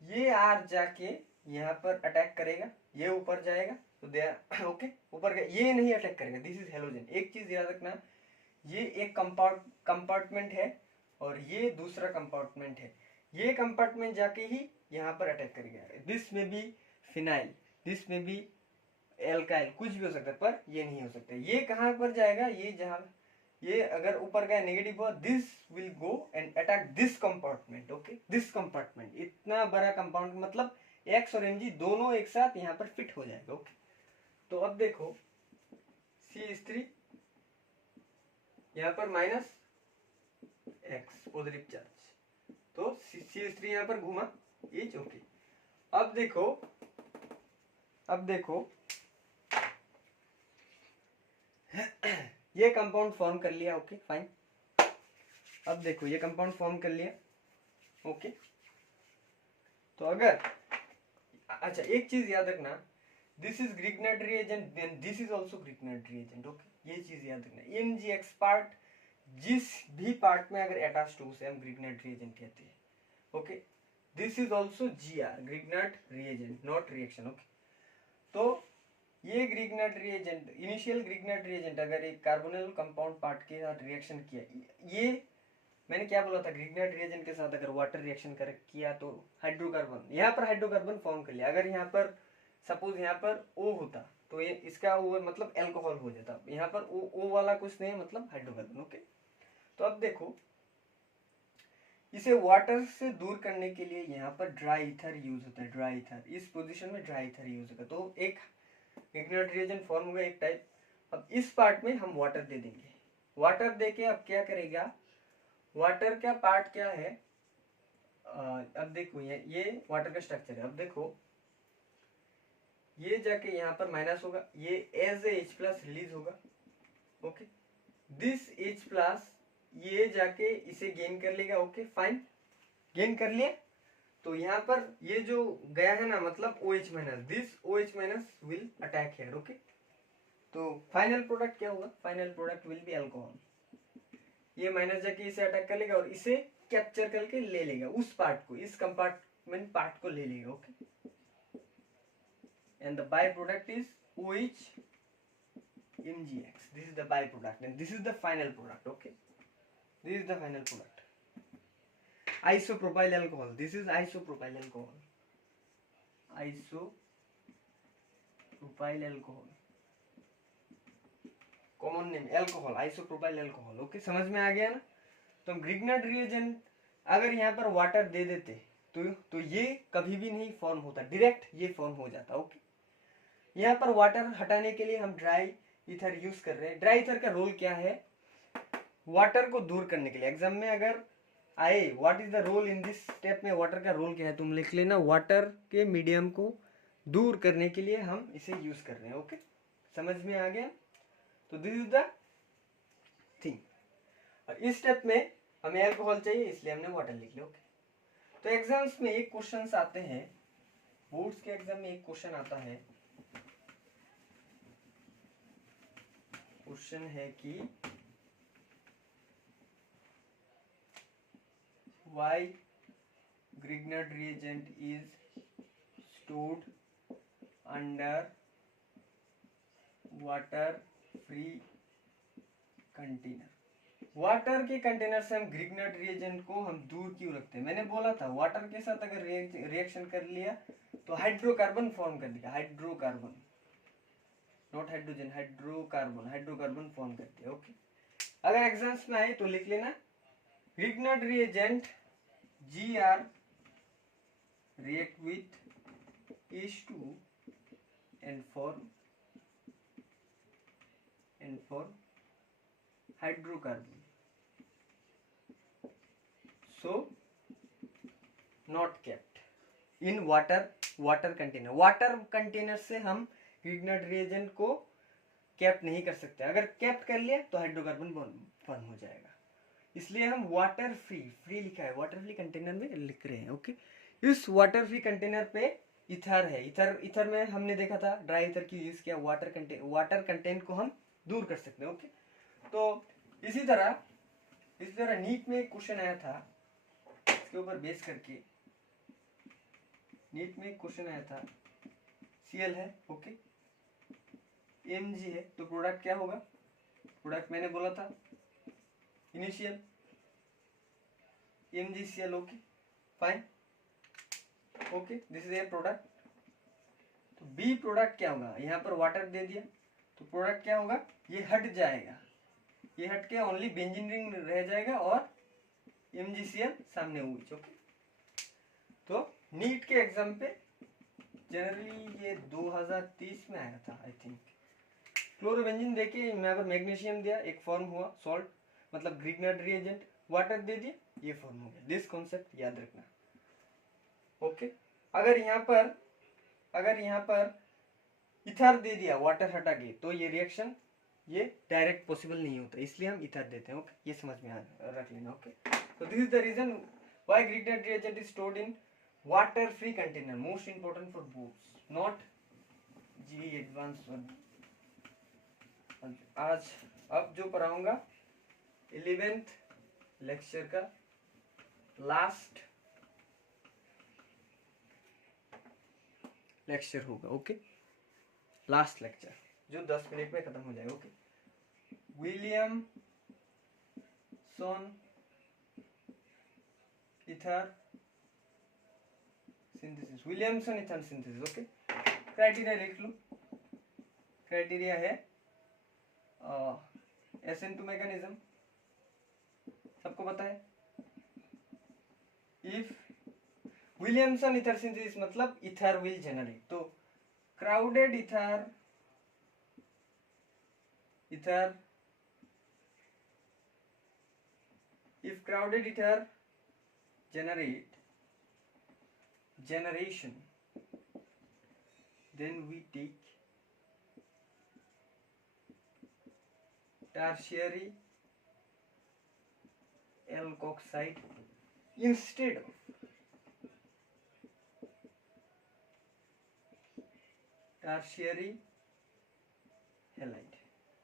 ये आर जाके यहाँ पर अटैक करेगा, ये ऊपर जाएगा तो दे ओके ऊपर गया, ये नहीं अटैक करेगा। This is halogen. एक चीज याद रखना, ये एक कंपार्टमेंट है और ये दूसरा कंपार्टमेंट है। ये कंपार्टमेंट जाके ही यहाँ पर अटैक करेगा। दिस में भी फिनाइल, दिस में भी एल्काइल, कुछ भी हो सकता है, पर ये नहीं हो सकता। ये कहाँ पर जाएगा? ये जहाँ, ये अगर ऊपर गया नेगेटिव हुआ, this will go and attack this compartment. Okay, this compartment इतना बड़ा कंपाउंड, मतलब X और Mg दोनों एक साथ यहाँ पर फिट हो जाएगा। ओके, तो अब देखो CH3 यहाँ पर माइनस X पॉजिटिव चार्ज, तो CH3 यहाँ पर घूमा इज ओके। अब देखो ये कंपाउंड फॉर्म कर लिया। Okay fine. अब देखो ये कंपाउंड फॉर्म कर लिया। ओके, तो अगर, अच्छा एक चीज याद रखना, this is Grignard reagent, then this is also Grignard reagent. Okay, ये चीज याद रखना। MgX पार्ट जिस भी पार्ट में अगर अटैच्ड हो उसे हम ग्रिग्नार्ड रिएजेंट कहते हैं। Okay, this is also GR, Grignard reagent, not reaction. Okay, तो ये Grignard reagent, initial Grignard reagent अगर एक कार्बोनिल कंपाउंड पार्ट के साथ रिएक्शन किया, ये मैंने क्या बोला था? ग्रिग्नार्ड रिएजेंट के साथ अगर वाटर रिएक्शन किया तो हाइड्रोकार्बन, यहाँ पर हाइड्रोकार्बन फॉर्म कर लिया। अगर यहाँ पर सपोज यहाँ पर O होता तो ये इसका O मतलब एल्कोहल हो जाता। यहाँ पर O वाला कुछ नहीं, मतलब हाइड्रोकार्बन। ओके, तो अब देखो इसे वाटर से दूर करने के लिए यहाँ पर ड्राई ईथर यूज होता है। ड्राई ईथर, इस पोजीशन में ड्राई ईथर यूज होता है, तो एक ग्रिग्नार्ड रिएजेंट फॉर्म हो गया एक टाइप। अब इस पार्ट में हम वाटर दे देंगे। वाटर देके अब क्या करेगा? वाटर का पार्ट क्या है? अब देखो ये वाटर का स्ट्रक्चर है। अब देखो ये जाके यहाँ पर माइनस होगा, ये एज ए H+ रिलीज होगा। ओके, दिस H+ ये जाके इसे गेन कर लेगा। ओके फाइन, गेन कर लिया, तो यहाँ पर ये जो गया है ना, मतलब OH-, this OH- will attack here. Okay, तो फाइनल प्रोडक्ट क्या होगा? Final product will B alcohol. ये माइनस जाके इसे अटैक कर लेगा और इसे कैप्चर करके ले लेगा, उस पार्ट को, इस कंपार्टमेंट पार्ट को ले लेगा। Okay, and the by product is OH MgX. This is the byproduct and this is the final product. Okay, this is the final product. Isopropyl alcohol. This is isopropyl alcohol. Isopropyl alcohol. Common name alcohol, isopropyl alcohol. Okay, समझ में आ गया ना? तो Grignard reagent अगर यहाँ पर water दे देते तो ये कभी भी नहीं फॉर्म होता, डायरेक्ट ये फॉर्म हो जाता। ओके, यहाँ पर वाटर हटाने के लिए हम ड्राई ईथर यूज कर रहे हैं। ड्राई ईथर का रोल क्या है? वाटर को दूर करने के लिए एग्जाम में अगर आए what is the role in this step में, वाटर का रोल क्या है तुम लिख लेना, वाटर के मीडियम को दूर करने के लिए हम इसे यूज कर रहे हैं। ओके, समझ में आ गया? तो दिस इज द थिंग। और इस स्टेप में हमें अल्कोहल चाहिए इसलिए हमने वाटर लिख लिया। ओके, तो एग्जाम्स में एक क्वेश्चन आते हैं, बोर्ड्स के एग्जाम में एक क्वेश्चन आता है, क्वेश्चन है कि why Grignard reagent is stored under water free container. Water के कंटेनर से हम ग्रिग्नार्ड रिएजेंट को हम दूर क्यों रखते हैं? मैंने बोला था वाटर के साथ अगर रिएक्शन कर लिया तो हाइड्रोकार्बन फॉर्म कर देगा, hydrocarbon, not hydrogen, hydrocarbon form करते हैं। ओके, अगर एग्जाम्स में आए तो लिख लेना Grignard reagent GR react with H2 and for hydrocarbon, so not kept in water container। Water container से हम ग्रिग्नार्ड रिएजेंट को कैप्ट नहीं कर सकते, अगर कैप्ट कर लिया तो हाइड्रोकार्बन फॉर्म हो जाएगा, इसलिए हम वाटर फ्री लिखा है, वाटर फ्री कंटेनर में लिख रहे हैं। ओके, इस वाटर फ्री कंटेनर पे इथर है, इथर में हमने देखा था ड्राई इथर की यूज किया, वाटर कंटेंट को हम दूर कर सकते हैं। ओके, तो इसी तरह नीट में एक क्वेश्चन आया था, इसके ऊपर बेस करके नीट में एक क्वेश्चन आया था, Cl है, ओके, Mg है, तो प्रोडक्ट क्या होगा? प्रोडक्ट मैंने बोला था initial MgCl। Okay fine, okay, this is A product. तो बी प्रोडक्ट क्या होगा? यहाँ पर वाटर दे दिया तो प्रोडक्ट क्या होगा? ये हट जाएगा, ये हट के ओनली बेंजीन रिंग रह जाएगा और MgCl सामने हुई। ओके, तो नीट के एग्जाम पे जनरली ये 2030 में आया था आई थिंक, क्लोरोबेंजीन देके यहाँ पर मैग्नीशियम दिया, एक फॉर्म हुआ सॉल्ट, मतलब ग्रिग्नार्ड रिएजेंट, वाटर दे दिया, ये फॉर्म हो गया। दिस कॉन्सेप्ट याद रखना। ओके, अगर यहाँ पर इथर दे दिया वाटर हटा के तो ये रिएक्शन ये डायरेक्ट पॉसिबल नहीं होता, इसलिए हम इथर देते हैं। ओके, ये समझ में रख लेना। ओके, तो this is the reason why Grignard reagent is stored in water free container, most important for boards, not JEE advance. आज अब जो पढ़ाऊंगा 11th लेक्चर का लास्ट लेक्चर होगा। ओके, लास्ट लेक्चर जो 10 मिनट में खत्म हो जाएगा। Okay, Williamson ether synthesis, Williamson ether synthesis. Okay, criteria लिख लो, क्राइटेरिया है SN2 मैकेनिज्म, सबको पता है। इफ विलियमसन ईथर सिंथेसिस मतलब ईथर विल जनरेट, तो crowded ether if crowded ether generation, then we take tertiary alkoxide instead of tertiary halide।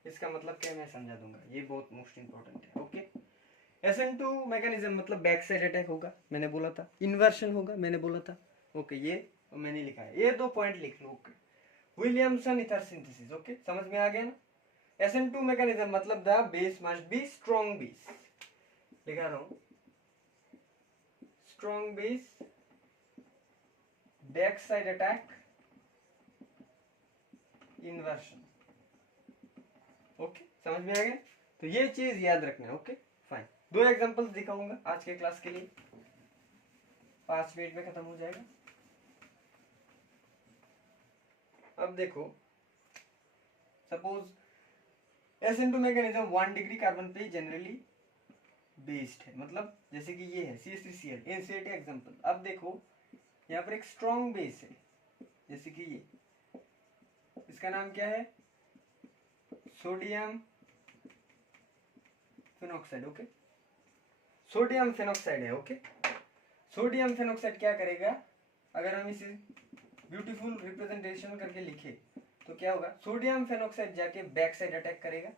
इसका मतलब क्या मैं समझा दूंगा, ये बहुत मोस्ट इंपॉर्टेंट है। ओके, SN2 मैकेनिज्म मतलब बैक साइड अटैक होगा, मैंने बोला था, इन्वर्शन होगा, मैंने बोला था। ओके, ये मैंने लिखा है, ये 2 पॉइंट लिख लो। Okay, Williamson ether synthesis. Okay, समझ में आ गया ना? SN2 मैकेनिज्म मतलब the base must be strong base, लिखा रहा हूं, strong base, back side attack, inversion. Okay, समझ में आ गया? तो ये चीज याद रखना है। ओके फाइन, 2 एग्जांपल्स दिखाऊंगा आज के क्लास के लिए, 5 मिनट में खत्म हो जाएगा। अब देखो, suppose SN2 mechanism 1 degree carbon पे जनरली बेस्ड है, मतलब जैसे कि ये है CH3Cl NCAT एग्जांपल। अब देखो यहाँ पर एक स्ट्रॉन्ग बेस है, जैसे कि ये, इसका नाम क्या है, sodium phenoxide. Okay, sodium phenoxide है। ओके, सोडियम फेनॉक्साइड क्या करेगा, अगर हम इसे ब्यूटीफुल रिप्रेजेंटेशन करके लिखे तो क्या होगा, सोडियम फेनॉक्साइड जाके बैक साइड अटैक करेगा,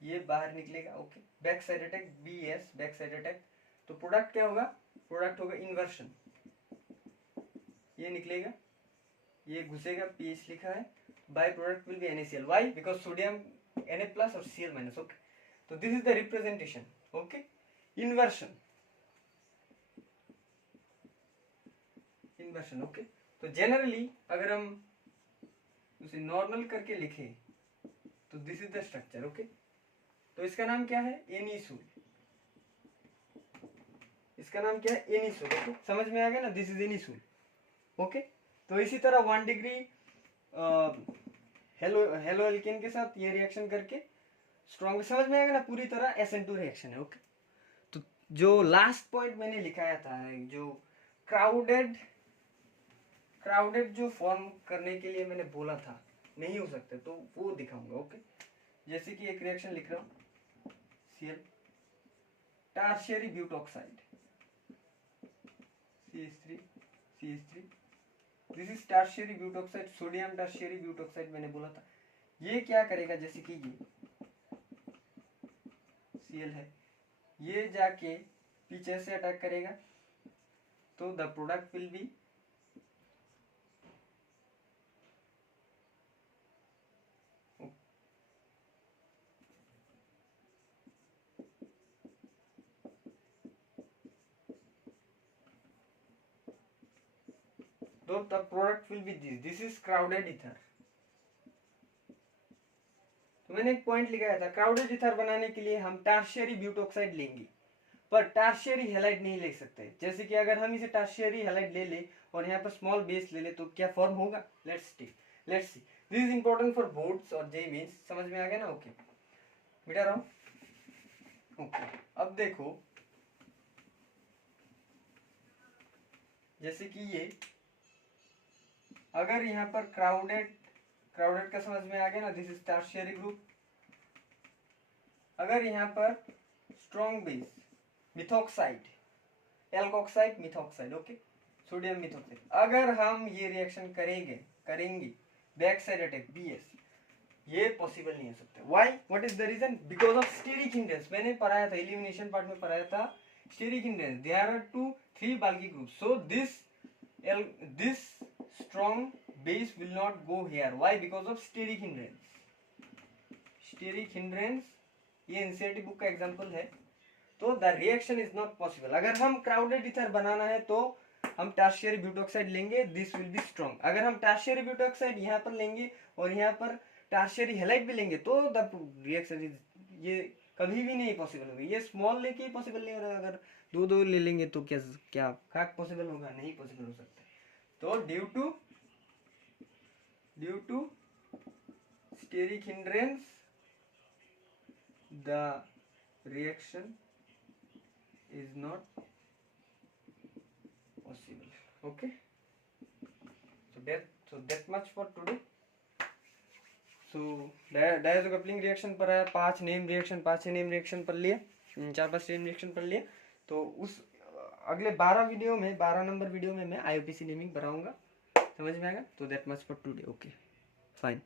ये बाहर निकलेगा। Okay, back side attack, BS back side attack, तो प्रोडक्ट क्या होगा, प्रोडक्ट होगा इन्वर्शन, ये निकलेगा, ये घुसेगा, pH लिखा है, bye product will B NaCl। Why, because sodium Na+ और Cl-। ओके, तो this is the representation. Okay, inversion, inversion. Okay, तो जनरली अगर हम उसे नॉर्मल करके लिखे तो this is the structure. Okay, तो इसका नाम क्या है, एनिसोल, इसका नाम क्या है, एनिसोल। ओके, समझ में आ गया ना, दिस इज एनिसोल। ओके, तो इसी तरह 1 डिग्री हेलो एल्केन के साथ ये रिएक्शन करके स्ट्रॉन्ग, समझ में आएगा ना, पूरी तरह SN2 रिएक्शन है। ओके, तो जो लास्ट पॉइंट मैंने लिखाया था, जो क्राउडेड जो फॉर्म करने के लिए मैंने बोला था नहीं हो सकते, तो वो दिखाऊंगा। ओके, जैसे कि एक रिएक्शन लिख रहा हूं, Cl tertiary butoxide CH3 this is tertiary butoxide, sodium tertiary butoxide मैंने बोला था। ये क्या करेगा, जैसे कि ये Cl है, ये जाके पीछे से अटैक करेगा, तो द प्रोडक्ट विल बी तो the product will B this is crowded ether. तो मैंने एक पॉइंट लिखाया था, क्राउडेड ईथर बनाने के लिए हम टर्शियरी ब्यूटॉक्साइड लेंगे, पर टर्शियरी हैलाइड नहीं ले सकते। जैसे कि अगर हम इसे टर्शियरी हैलाइड ले ले और यहाँ पर स्मॉल बेस ले ले तो क्या फॉर्म होगा, let's see. This is important for boards और जे मीन्स, समझ में आ गया ना। ओके, मिटा रहा हूं। ओके, अब देखो, जैसे कि ये, अगर यहाँ पर क्राउडेड का समझ में आ गया ना, दिस इज टर्शियरी ग्रुप। अगर यहाँ पर strong base methoxide, alkoxide methoxide, okay, sodium methoxide, अगर हम ये रिएक्शन करेंगे बैक साइड अटैक BS, ये पॉसिबल नहीं हो सकता। Why, what is the reason, because of steric hindrance. मैंने पढ़ाया था, एलिमिनेशन पार्ट में पढ़ाया था, steric hindrance, there are 2-3 Balki groups, so this strong base will not go here. Why, because of steric hindrance, ये NCERT बुक का example है। तो the reaction is not possible. अगर हम क्राउडेड ईथर बनाना है तो हम टर्शियरी ब्यूटॉक्साइड लेंगे, दिस विल बी स्ट्रॉन्ग। अगर हम टर्शियरी ब्यूटॉक्साइड यहाँ पर लेंगे और यहाँ पर टर्शियरी हैलाइड भी लेंगे तो द रिएक्शन इज, ये कभी भी नहीं पॉसिबल होगी। ये स्मॉल लेके ही पॉसिबल नहीं हो रहा, अगर दो ले लेंगे तो क्या पॉसिबल होगा, नहीं पॉसिबल हो सकता। तो due to steric hindrance the reaction is not possible. Okay, so that much for today. So diazo coupling reaction पर आया, 5 नेम रिएक्शन पर लिया, 4-5 नेम रिएक्शन पर लिया। तो उस अगले 12 नंबर वीडियो में मैं IUPAC नेमिंग बनाऊंगा, समझ में आएगा। तो that much for today. Okay, fine.